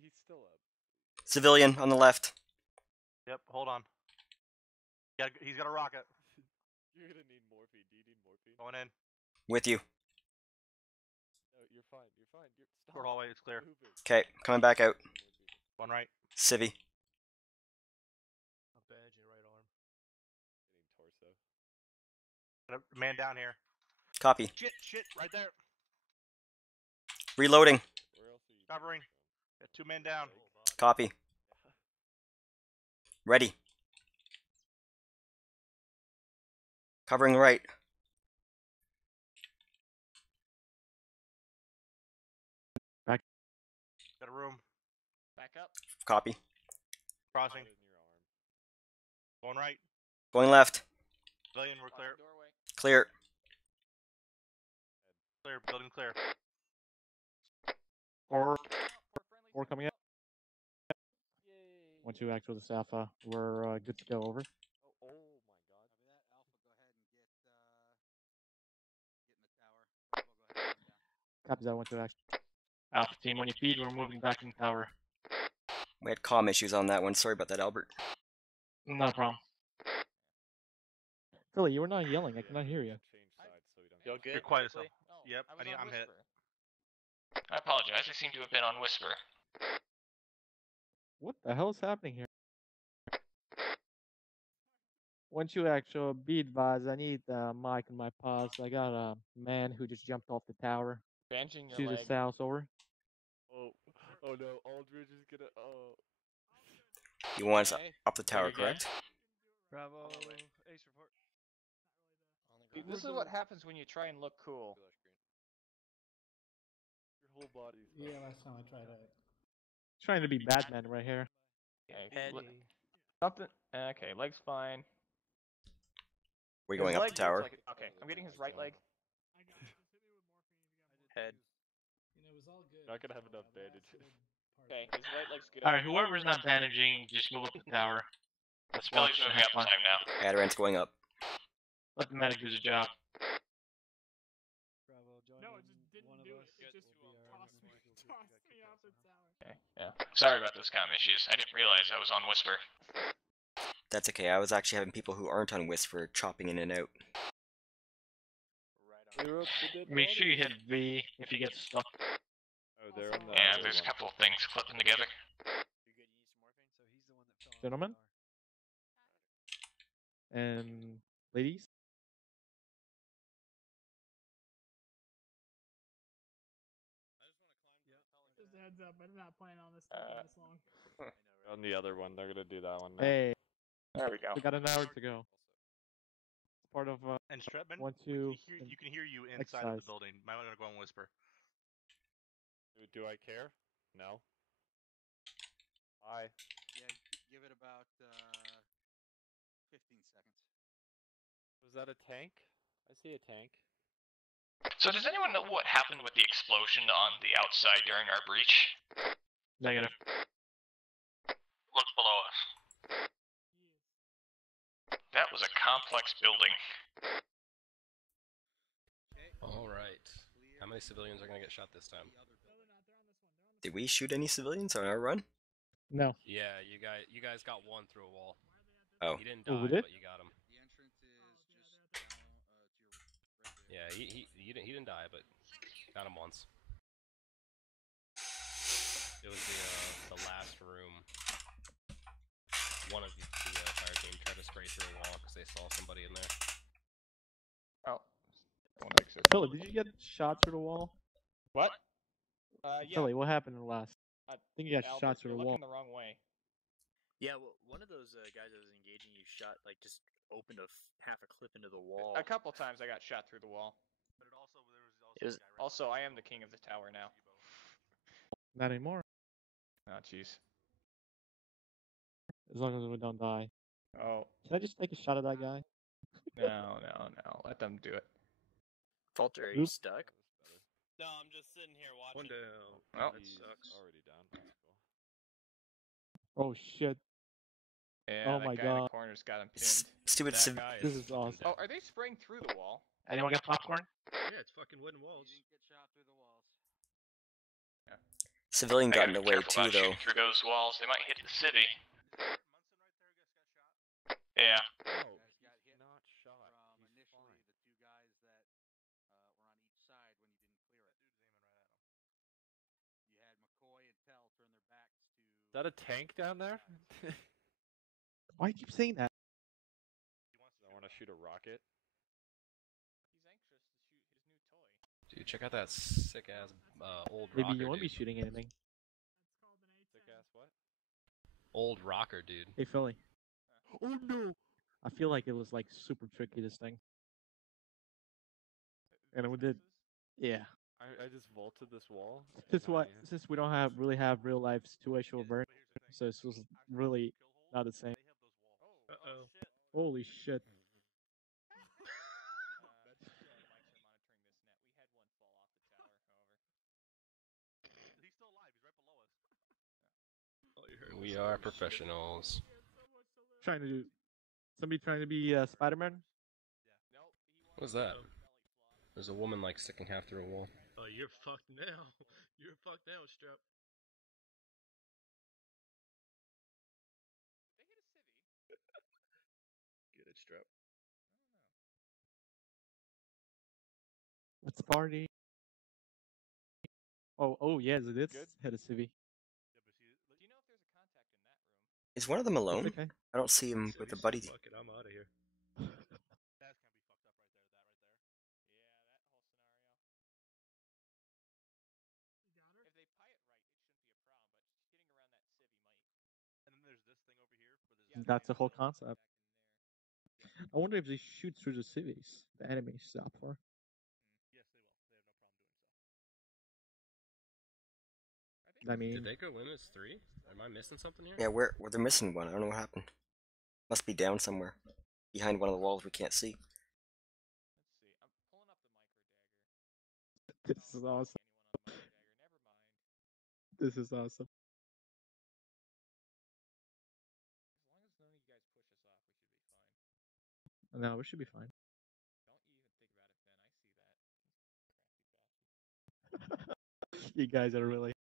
He's still up. Civilian on the left. Yep, hold on. Yeah, he's got a rocket. You're gonna need morphine. Do you need morphine? Going in. With you. No, you're fine. You're fine. Stop. Short hallway, it's clear. Okay, coming back out. One right. Civvy. A badge in your right arm. Getting torso. Got a man down here. Copy. Shit, right there. Reloading. Where else are you? Covering. Got 2 men down. Copy. Ready. Covering right. Back. Got a room. Back up. Copy. Crossing. Going right. Going left. Civilian, we're clear. Clear. Clear, building clear. Four coming out. 1-2 actual to Safa. We're good to go. Over. Oh my god. Copies that 1-2 action. Alpha team, when you feed, we're moving back in the tower. We had comm issues on that one. Sorry about that, Albert. Not a problem. Philly, you were not yelling. I cannot hear you. You're good. You're quiet as hell. Yep, I'm hit. I apologize. I seem to have been on Whisper. What the hell is happening here? 1-2 actual. Be advised, I need mic in my paws. I got a man who just jumped off the tower. Bandaging your To the leg. south, over. Oh no, Aldridge is gonna. Oh. You want us up the tower, correct? Bravo. Ace report. See, this is what happens when you try and look cool. Your whole body's. Yeah, last time I tried it. Trying to be Batman right here. Okay, something. Okay, leg's fine. We His going up leg the tower? looks like okay, I'm getting his right leg. Head. You know, it was all good. Not gonna have enough bandage. Okay, his right leg's good. Alright, whoever's not bandaging, just move up the tower. Let's Billy's watch and moving have up fun. time now. Adirant's going up. Let the medic do his job. Bravo. Join No, it just didn't one of do us. it. It just tossed me off the tower. Okay, yeah. Sorry about those comm issues. I didn't realize I was on Whisper. That's okay. I was actually having people who aren't on Whisper chopping in and out. Make sure you hit V if you get stuck. Oh, they're on the. Yeah, there's a couple of things clipping together. Gentlemen. And ladies. Just a heads up, I'm not planning on this taking this long. On the other one, they're gonna do that one now. Hey. There we go. We got an hour to go. It's part of And Stretman, 1-2. you can hear you inside of the building. Might want to go and whisper. Do I care? No. Bye. Yeah, give it about 15 seconds. Was that a tank? I see a tank. So does anyone know what happened with the explosion on the outside during our breach? Negative. Looks below us. That was a complex building. Alright. How many civilians are gonna get shot this time? Did we shoot any civilians on our run? No. Yeah, you guys got one through a wall. Oh. He didn't Oh, die, we did? but you got him. Yeah, he didn't die, but got him once. It was the last room. One of the fire team tried to spray through a wall because they saw somebody in there. Oh. Philly, did you get shot through the wall? What? Yeah. Philly, what happened in the last? I think you got Albert, shot through you're the wall. looking the wrong way. Yeah, well, one of those guys that was engaging you shot, like, just opened half a clip into the wall. A couple times I got shot through the wall. But there was Also, I am the king of the tower now. Not anymore. Oh, jeez. As long as we don't die. Oh. Can I just take a shot at that guy? No. Let them do it. Falter, are you stuck? No, I'm just sitting here watching. One down. Well, that sucks. Already down. That's cool. Oh shit. Yeah, Oh that my guy in god. the corner's got him pinned. Stupid. This is awesome. Oh, are they spraying through the wall? Anyone got popcorn? Yeah, it's fucking wooden walls. Civilian I got gotta in the be way careful too, about though. shooting through those walls. They might hit the civvy. Yeah. No, he's not shot. He's fine. Is that a tank down there? Why do you keep saying that? I want to shoot a rocket. Dude, check out that sick ass old Maybe rocker. you won't be Dude. shooting anything. Sick ass what? Old rocker, dude. Hey Philly. Oh no! I feel like it was like super tricky, this thing. And we did. Yeah. I just vaulted this wall. Since what? Since we don't really have real life situational burn, so this was really not the same. Uh-oh. Holy shit. We are professionals. Trying to do. Somebody trying to be Spider-Man? What's that? There's a woman like sticking half through a wall. Oh, you're fucked now. You're fucked now, Strap. Get it, Strap. Let's party. Oh yeah, it is head of civvy. Is one of them alone? Okay. I don't see him with the buddy. Fuck it, I'm out of here. That's the whole concept. I wonder if they shoot through the civies. The enemy stop for. I mean, Did they go in as 3? Am I missing something here? Yeah, where they're missing one. I don't know what happened. Must be down somewhere, behind one of the walls we can't see. this is awesome. This is awesome. No, we should be fine. You guys are really.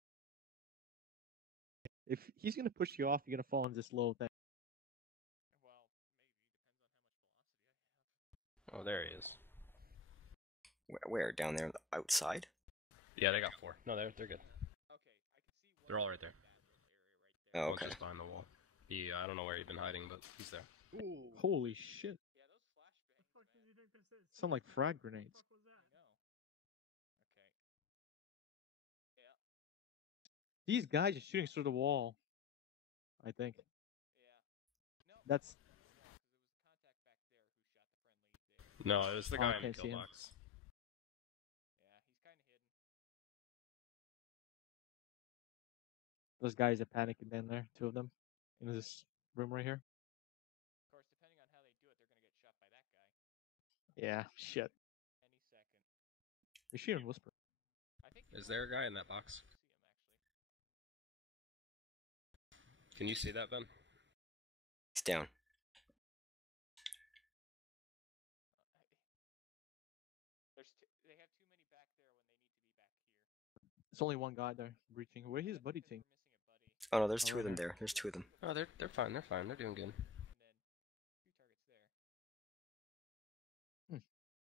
If he's gonna push you off, you're gonna fall in this little thing. Oh, there he is. Where? Down there outside? Yeah, they got 4. No, they're good. They're all right there. Oh, One's okay. just behind the wall. I don't know where he's been hiding, but he's there. Holy shit! Sound like frag grenades. These guys are shooting through the wall. I think. That's. No, it was the Oh, I guy in the can't see kill him. box. Those guys are panicking in there. 2 of them in this room right here. Yeah, shit. They're shooting whisper. Is there a guy in that box? Can you see that, Ben? He's down. It's only one guy there breaching. Where's his buddy team? Oh no, there's Oh, 2 right of them there. there. There's 2 of them. Oh, they're fine. They're fine. They're doing good.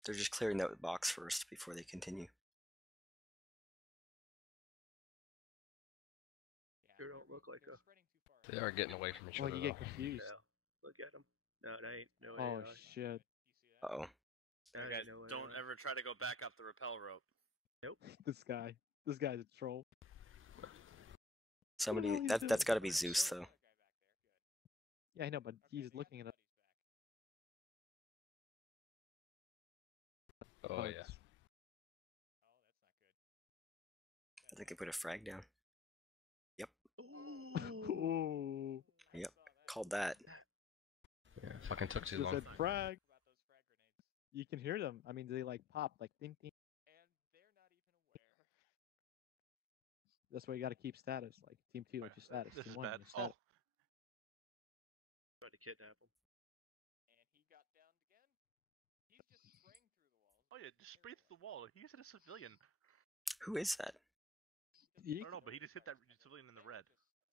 They're just clearing out the box first before they continue. Sure don't look like a. They are getting away from each Well, other, you though. get confused. Yeah, look at him. No, that ain't no Oh AI. shit. Uh-oh. That Guys, ain't no don't AI. ever try to go back up the rappel rope. Nope. This guy's a troll. Somebody. That's got to be Zeus, though. Yeah, I know, but he's looking at us. Oh, yeah. I think they put a frag down. Yep. Ooh. Yep. Called that. Yeah, fucking took too Just long. said frag. You can hear them. I mean, they like pop, like ding ding. That's why you got to keep status. Like team 2, what's your status? This Team is 1, bad. your status. Tried to kidnap him. And he got downed again. He's just spraying through the wall. Oh yeah, just spray through the wall. He just hit a civilian. Who is that? I don't know, but he just hit that civilian in the red.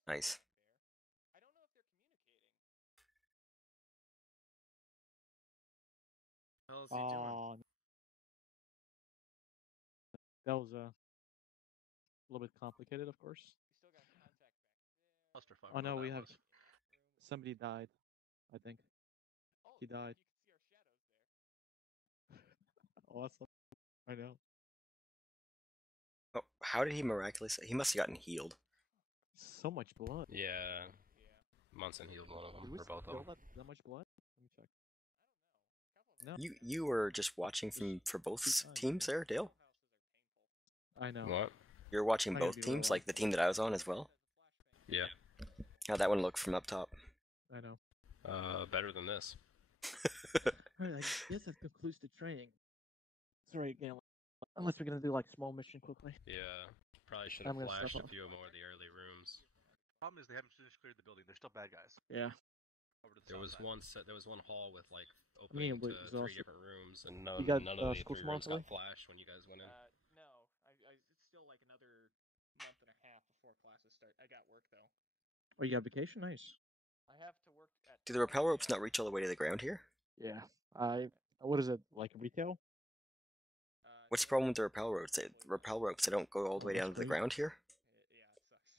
Nice. I don't know if they're communicating. What the hell is he doing? That was a little bit complicated, of course. We still got contact back there. Clusterfuck. Oh no, we have was. somebody died. I think he died. You can see our shadows there. Awesome. I know. Oh, how did he miraculously? He must have gotten healed. So much blood. Yeah. Munson healed one of them, or both of them. That much blood? Let me check. No. You were just watching for both teams there, Dale? I know. What? You're watching both teams, like the team that I was on as well? Yeah. How'd that one look from up top? I know. Better than this. Alright, I guess that concludes the training. Sorry, Galen. Unless we're gonna do like small mission quickly. Yeah. Probably should have flashed a few more of the early rooms. Problem is they haven't finished cleared the building. They're still bad guys. Yeah. Over to the There was south side. there was one hall with like opening to 3 different rooms, and none of the 3 rooms got flashed when you guys went in. No, it's still like another month and a half before classes start. I got work though. Oh, you got vacation? Nice. I have to work at. Do the rappel ropes not reach all the way to the ground here? Yeah. What is it, like retail? What's the problem with the rappel ropes? They don't go all the way down to the ground here? Yeah, it sucks.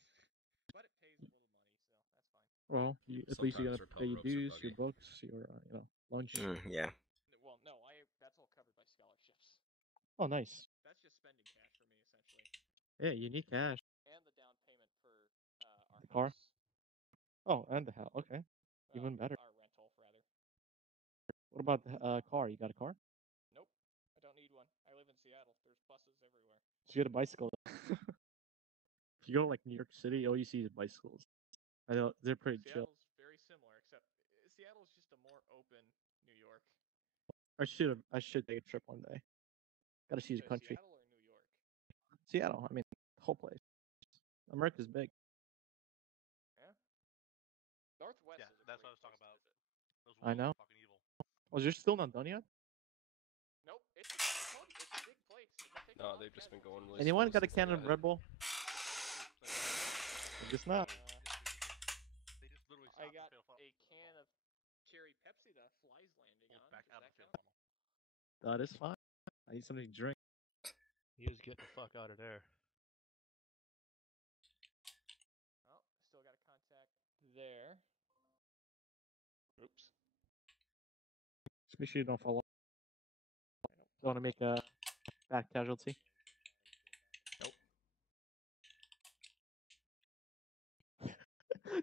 But it pays a little money, so that's fine. Well, at least you gotta pay your dues, your books, your lunch. Yeah. Well, no, that's all covered by scholarships. Oh, nice. That's just spending cash for me, essentially. Yeah, you need cash. And the down payment for our The car? house. Oh, and the house. Okay. Even better. Our rental, rather. What about the car? You got a car? Nope. I don't need one. I live in Seattle. There's buses everywhere. So you got a bicycle. If you go to like New York City, all you see is bicycles. I know they're pretty chill. Seattle's very similar, except Seattle's just a more open New York. I should take a trip one day. Gotta see the country. Seattle or New York? Seattle. I mean, the whole place. America's big. Yeah. Northwest. Yeah, that's what I was talking about. Those I know. are fucking evil. Was yours still not done yet? Nope. It's a big place. No, they've just been going really Anyone slow got a since they can of got Red it. Bull? I guess not. They just literally I stopped got the fail a can of cherry Pepsi that flies landing on. back Does out of that the count? funnel. That is fine. I need something to drink. He is getting the fuck out of there. Oh, still got a contact there. Oops. Just make sure you don't fall off. Don't want to make a back casualty. Nope.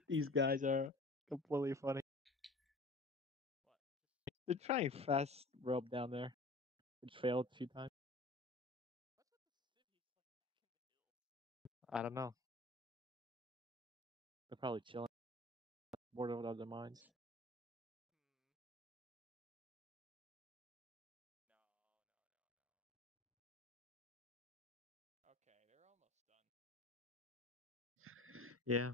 These guys are completely funny. What? They're trying fast rope down there. It failed a few times. I don't know. They're probably chilling. Bored out of their minds. Okay, they're almost done. Yeah.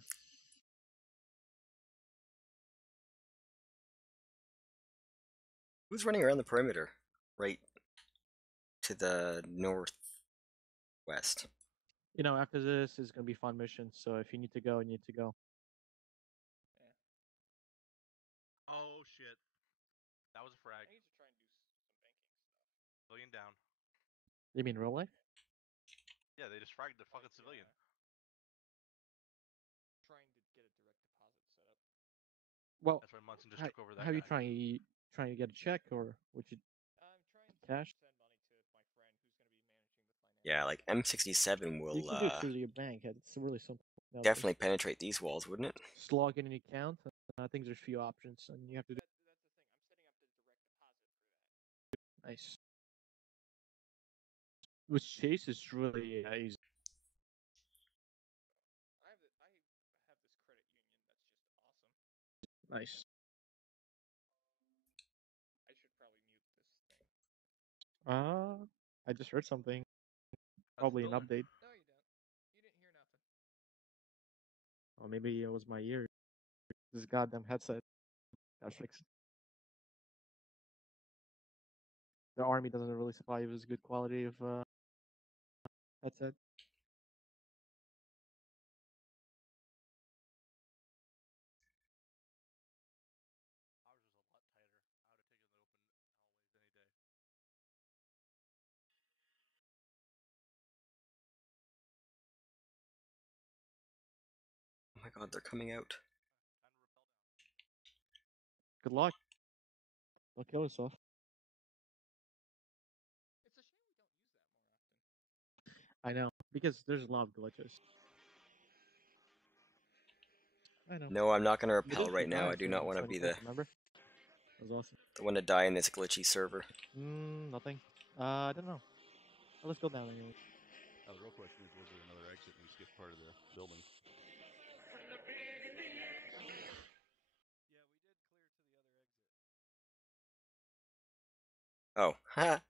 Who's running around the perimeter? Right to the northwest. You know, after this is gonna be fun mission, so if you need to go, you need to go. Oh shit. That was a frag. I need to try and do some banking stuff. Civilian down. You mean real life? Yeah, they just fragged the fucking civilian. Trying to get a direct deposit set up. Well, That's why Munson just took over that how guy. you trying to get a check, or would you? I'm trying to cash? send money to my friend who's going to be managing the finance. Yeah, like M67 will You can do it through your bank. It's really simple. definitely penetrate these walls, wouldn't it? Just log in an account. I think there's a few options, and you have to do. That's the thing. I'm setting up the direct deposit for that. Nice. With Chase, it's really easy. I have this credit union that's just awesome. Nice. I should probably mute this thing. I just heard something. Probably an update. No, you don't. You didn't hear nothing. Or maybe it was my ear. This goddamn headset. Gotta fix it. The army doesn't really supply you with good quality of headset. Oh my god, they're coming out. Good luck. Don't kill yourself. I know, because there's a lot of glitches. I know. No, I'm not gonna It repel is right now. I revised, do yeah, not want to it's be like, the remember? That was awesome. one to die in this glitchy server. Nothing. I don't know. Well, let's go down anyway. Now the real question is, was there another exit in the skip part of the building? Oh, ha!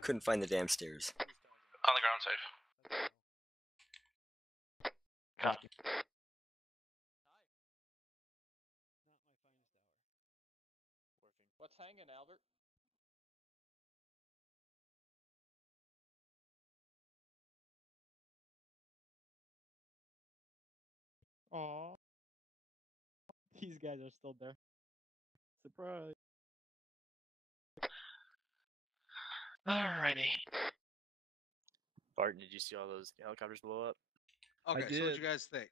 Couldn't find the damn stairs. On the ground safe. Copy. What's hanging, Albert? Aww. These guys are still there. Surprise. Alrighty. Barton, did you see all those helicopters blow up? Okay, so what you guys think?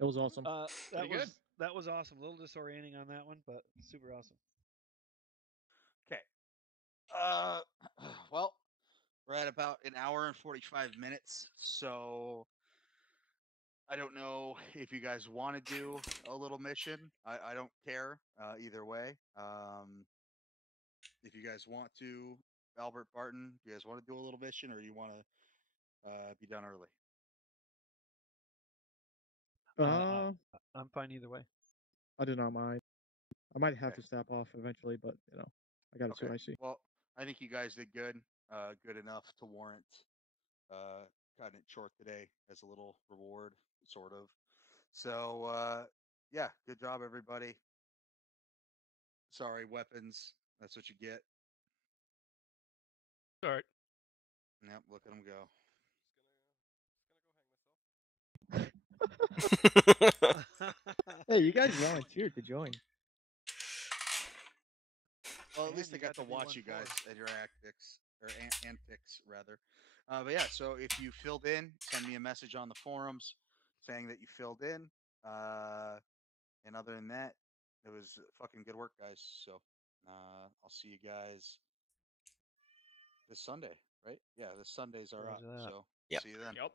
It was awesome. That was awesome. A little disorienting on that one, but super awesome. Okay. Well, we're at about an hour and 45 minutes, so I don't know if you guys want to do a little mission. I don't care either way. If you guys want to, Albert, Barton, you guys want to do a little mission, or you want to be done early? I'm fine either way. I do not mind. I might have to step off eventually, but you know, I got to see what I see. Well, I think you guys did good. Good enough to warrant cutting it short today as a little reward, sort of. So, yeah, good job, everybody. Sorry, weapons. That's what you get. Start. Yep, look at them go. Hey, you guys volunteered to join. Well, at least I got to watch you guys at your antics, rather. But yeah, so if you filled in, send me a message on the forums saying that you filled in. And other than that, it was fucking good work, guys. So I'll see you guys this Sunday, right? Yeah, this Sundays are up. So see you then. Yep.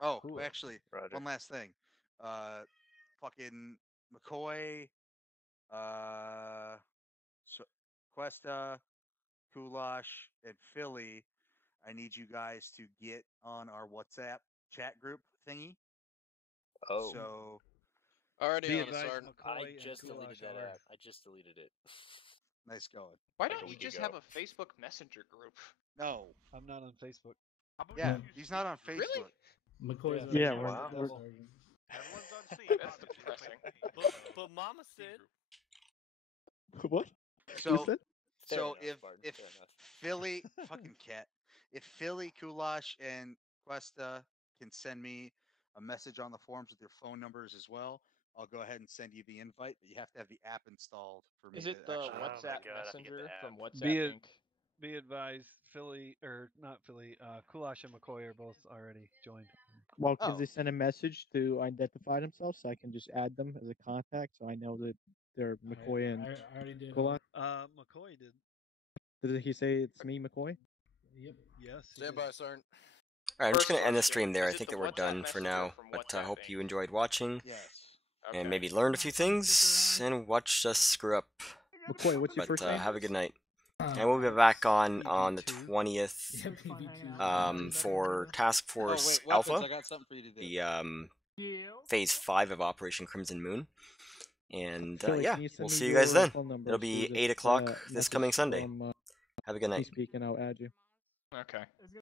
Oh, Cool. actually, one last thing. Fucking McCoy, Cuesta, Kulash, and Philly, I need you guys to get on our WhatsApp chat group thingy. Oh. So, Already on advised, Sergeant. McCoy I and just deleted Kulash that are- app. I just deleted it. nice going. Why Like don't a you week just ago. have a Facebook Messenger group? No. I'm not on Facebook. Yeah, he's not on Facebook. Really? McCoy's Yeah, already we're- on we're- the sergeant. Everyone's on scene. That's depressing. But Mama said. What? So, Who said? so Fair enough, if Barton, if fair enough. Philly fucking cat, if Philly, Kulash, and Cuesta can send me a message on the forums with their phone numbers as well, I'll go ahead and send you the invite. But you have to have the app installed for me. Is it to the actually WhatsApp God, I have to get the Messenger app. from WhatsApp Be Inc? Be advised, Philly or not Philly, Kulash and McCoy are both already joined. Well, can they send a message to identify themselves so I can just add them as a contact so I know that they're McCoy and I already did. Kulash? McCoy did. Did he say it's me, McCoy? Yep. Yes. Stand by, Sergeant. Alright, I'm just First gonna end the question, stream there. I is it think the that we're WhatsApp done for Messenger now. from But I WhatsApp hope Inc? you enjoyed watching. Yes. Okay. And maybe learned a few things and watched us screw up. McCoy, what's your But first name? have a good night. And we'll be back on the 20th Yeah, PB2. for Task Force Oh, wait, weapons, Alpha, I got something for you to do. the Phase 5 of Operation Crimson Moon. And Philly, yeah, can you send we'll me see you guys your then. phone numbers It'll be through 8 o'clock this message coming Sunday. from, Have a good night. Speak and I'll add you. Okay.